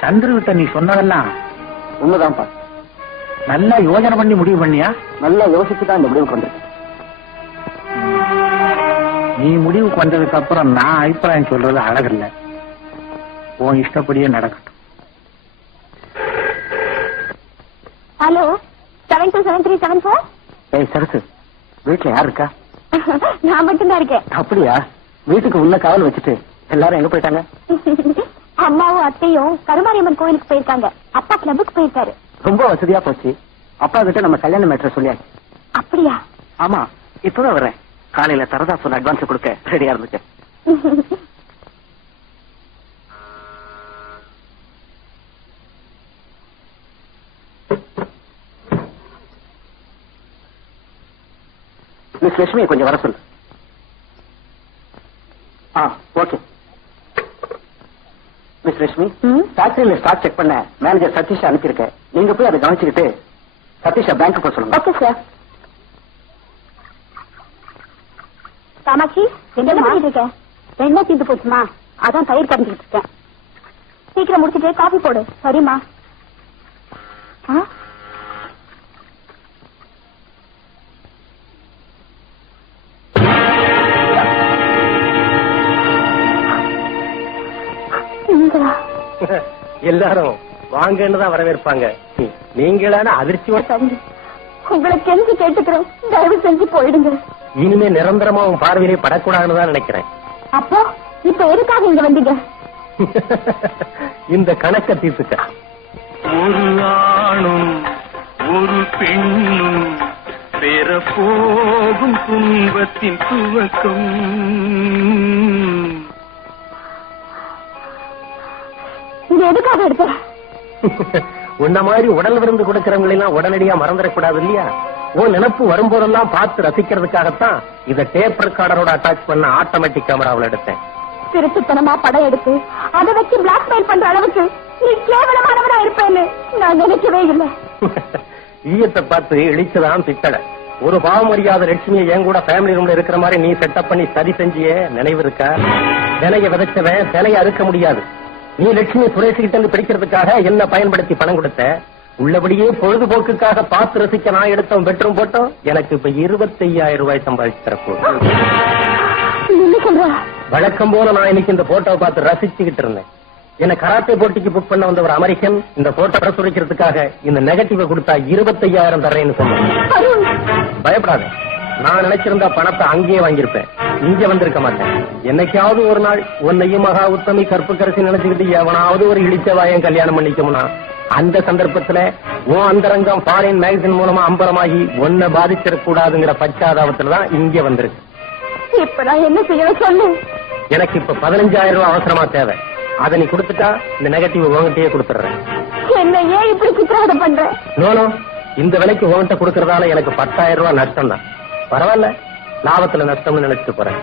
சந்திர கிட்ட நீ சொன்னதெல்லாம் உண்மைதான்ப்பா. நல்லா யோசனை பண்ணி முடிவு பண்ணியா? நல்லா யோசிச்சுதான் இந்த முடிவுக்கு வந்திருக்கேன். நீ முடிவுக்கு வந்ததுக்கு அப்புறம் நான் அபிப்பிராயம் சொல்றது அழகில்ல. உன் இஷ்டப்படியே நடக்கட்டும். ஹலோ, 727374. ஏய் சரசு, வீட்டுல யார் இருக்கா? நான் மட்டும்தான் இருக்கேன். அப்படியா? வீட்டுக்கு உள்ள காவல் வச்சுட்டு எல்லாரும் எங்க போயிட்டாங்க? அம்மாவும் அத்தையும் கருமாரியம்மன் கோயிலுக்கு போயிருக்காங்க. அப்பா கிளப்புக்கு போயிருக்காரு. ரொம்ப வசதியா போச்சு. அப்பா கிட்ட நம்ம கல்யாண மேட்டர் சொல்லியாச்சு. அப்படியா? ஆமா, இப்பதான் வர்றேன். காலையில தரதா சொன்ன அட்வான்ஸ் கொடுக்க ரெடியா இருந்துச்சு. மிஸ் லட்சுமி கொஞ்சம் வர சொல்லு. ஓகே. மிஸ் லட்சுமி, ஃபேக்டரியில ஸ்டாக் செக் பண்ண மேனேஜர் சதீஷ் அனுப்பியிருக்கேன். நீங்க போய் அதை கவனிச்சுக்கிட்டு சதீஷா பேங்க் போக சொல்லுங்க. Okay sir. காமாட்சி, என்ன பண்ணிட்டு இருக்க? என்ன தீர்ந்து போச்சுமா? அதான் தயிர் கரைஞ்சிட்டு இருக்கேன். சீக்கிரம் முடிச்சுட்டு காஃபி போடு. சரிம்மா. எல்லாரும் வாங்கன்னு தான் வரவேற்பாங்க. நீங்களான அதிர்ச்சி. உங்களை கெஞ்சி கேட்டுக்கிறோம், தயவு செஞ்சு போயிடுங்க. இனிமே நிரந்தரமா உன் பார்வையிலே படக்கூடாதுன்னு தான் நினைக்கிறேன். அப்போ இப்ப எதுக்காக இங்க வந்தீங்க? இந்த கணக்க தீர்த்துக்க. ஒரு ஆணும் ஒரு பெண்ணும் பெற போகும் துன்பத்தின் துவக்கம். இது எதுக்காக எடுக்க? உன்ன மாதிரி உடல் விருந்து கொடுக்கறவங்க எல்லாம் உடனடியா மறந்துடக்கூடாது இல்லையா? உன் நினைப்பு வரும்போதெல்லாம் பார்த்து ரசிக்கிறதுக்காகத்தான் இத டேப் ரெக்கார்டரோட அட்டாச் பண்ண ஆட்டோமேட்டிக் கேமராவில் எடுத்தேன். திருட்டுத்தனமா படம் எடுத்து அதை வச்சு பிளாக்மெயில் பண்ற அளவுக்கு நீ கேவலமானவனா இருப்பேன்னு நான் நினைக்கவே இல்லை. ஈயத்தை பார்த்து இழிச்சதான் திட்டல. ஒரு பாவமரியாத லட்சுமியை என் கூட ஃபேமிலி ரூம்ல இருக்கிற மாதிரி நீ செட்டப் பண்ணி சரி செஞ்சியே நினைவு இருக்கா? விலைய விதைச்சவன் சிலைய அறுக்க முடியாது. நீ லட்சுமி சுரேஷிகிட்ட இருந்து பிடிக்கிறதுக்காக என்ன பயன்படுத்தி பணம் கொடுத்த? உள்ளபடியே பொழுதுபோக்குக்காக பார்த்து ரசிக்க நான் எடுத்தோம் பெட்ரூம் போட்டோம். எனக்கு இப்ப 25,000 ரூபாய் சம்பாதிச்சு தரப்போம். வழக்கம் போல நான் இன்னைக்கு இந்த போட்டோவை பார்த்து ரசிச்சுக்கிட்டு இருந்தேன். என்ன கராத்தே போட்டிக்கு புக் பண்ண வந்த ஒரு அமெரிக்கன் இந்த போட்டோ பிரசுரிக்கிறதுக்காக இந்த நெகட்டிவ கொடுத்தா 25,000 தரேன்னு சொன்னேன். பயப்படாத, நான் நினைச்சிருந்தா பணத்தை அங்கேயே வாங்கியிருப்பேன், இங்க வந்திருக்க மாட்டேன். என்னைக்காவது ஒரு நாள் உன்னையும் மகா உத்தமி கற்புக்கரசி நினைச்சுக்கிட்டு எவனாவது ஒரு இழிச்சவாயம் கல்யாணம் பண்ணிக்கோம்னா அந்த சந்தர்ப்பத்துல உன் அந்தரங்கம் ஃபாரின் மேகசின் மூலமா அம்பலமாகி உன்னை பாதிச்சிடக்கூடாதுங்கிற பச்சாதாபத்துலதான் இங்க வந்திருக்கு. இப்ப நான் என்ன செய்ய சொல்லு? எனக்கு இப்ப 15,000 ரூபாய் அவசரமா தேவை. அதை நீ கொடுத்துட்டா இந்த நெகட்டிவ் உங்ககிட்டயே கொடுத்துறேன். என்ன ஏன் இப்படி சித்திரவதை பண்ற? நோனோ, இந்த விலைக்கு உங்ககிட்ட கொடுக்கறதால எனக்கு 10,000 ரூபாய் நஷ்டம் தான். பரவாயில்ல, லாபத்துல நஷ்டம்னு நினைச்சிட்டு போறேன்.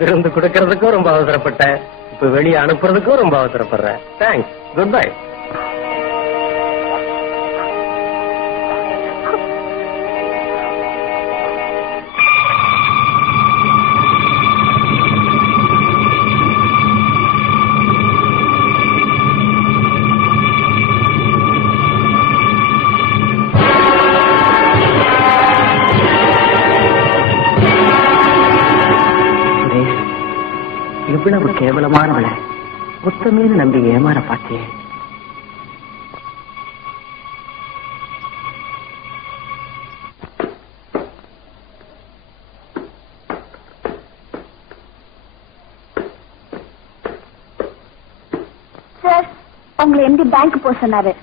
விருந்து கொடுக்கறதுக்கும் ரொம்ப அவசரப்பட்டேன், இப்ப வெளியே அனுப்புறதுக்கும் ரொம்ப அவசரப்படுறேன். Thanks, good bye. இவ்வளவு கேவலமானவளை உத்தமேனு நம்பி ஏமாற பாத்தியே. சார், உங்களை எம்டி பேங்க் போக சொன்னாரு.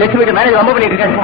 லட்சுமி மேனேஜர் ரொம்ப பண்ணிட்டு இருக்காரு.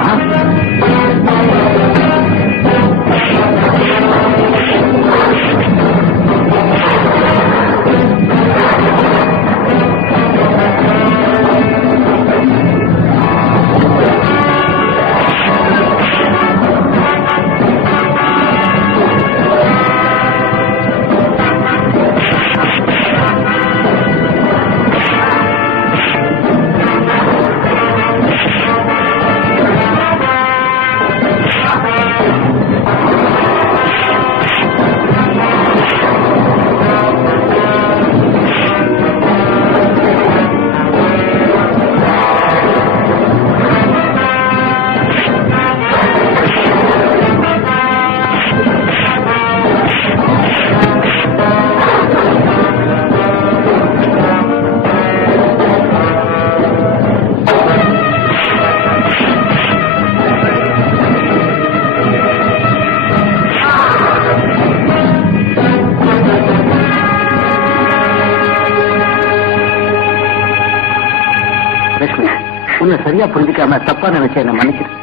உன்னை சரியா புரிஞ்சுக்காம தப்பா நினைச்ச என்ன மன்னிக்கிறேன்.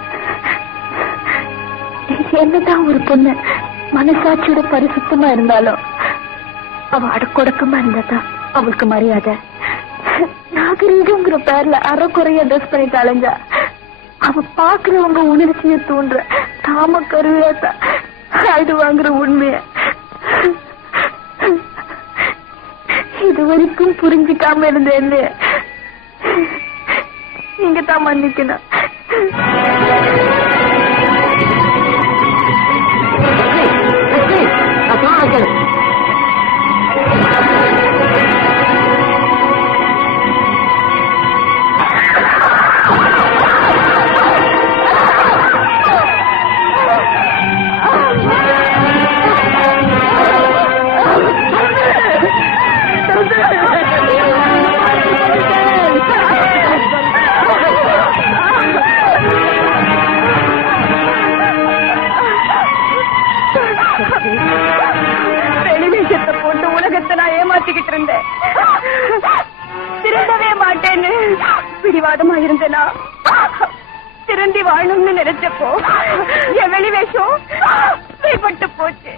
என்னதான் ஒரு பொண்ணு மனசாட்சியோட பரிசுத்தமா இருந்தாலும் அவ அடக்கொடக்கமா இருந்தாதான் அவளுக்கு மரியாதை. நாகரீகங்கிற பேர்ல அறக்குறைய ட்ரெஸ் பண்ணிட்டு அலைஞ்சா அவ பாக்குறவங்க உணர்ச்சிய தூண்டுற காம கருவியாத்தான் அது வாங்குற உண்மைய இது வரைக்கும் புரிஞ்சுக்காம இருந்தேன். நீங்க தான் மன்னிக்கணும். வெளிவேஷத்தை போட்டு உலகத்தை நான் ஏமாத்திக்கிட்டு இருந்தேன். திருந்தவே மாட்டேன்னு பிடிவாதமா இருந்தேனா திருந்தி வாழணும்னு நினைச்சப்போ என் வெளிவேஷம் பட்டு போச்சு.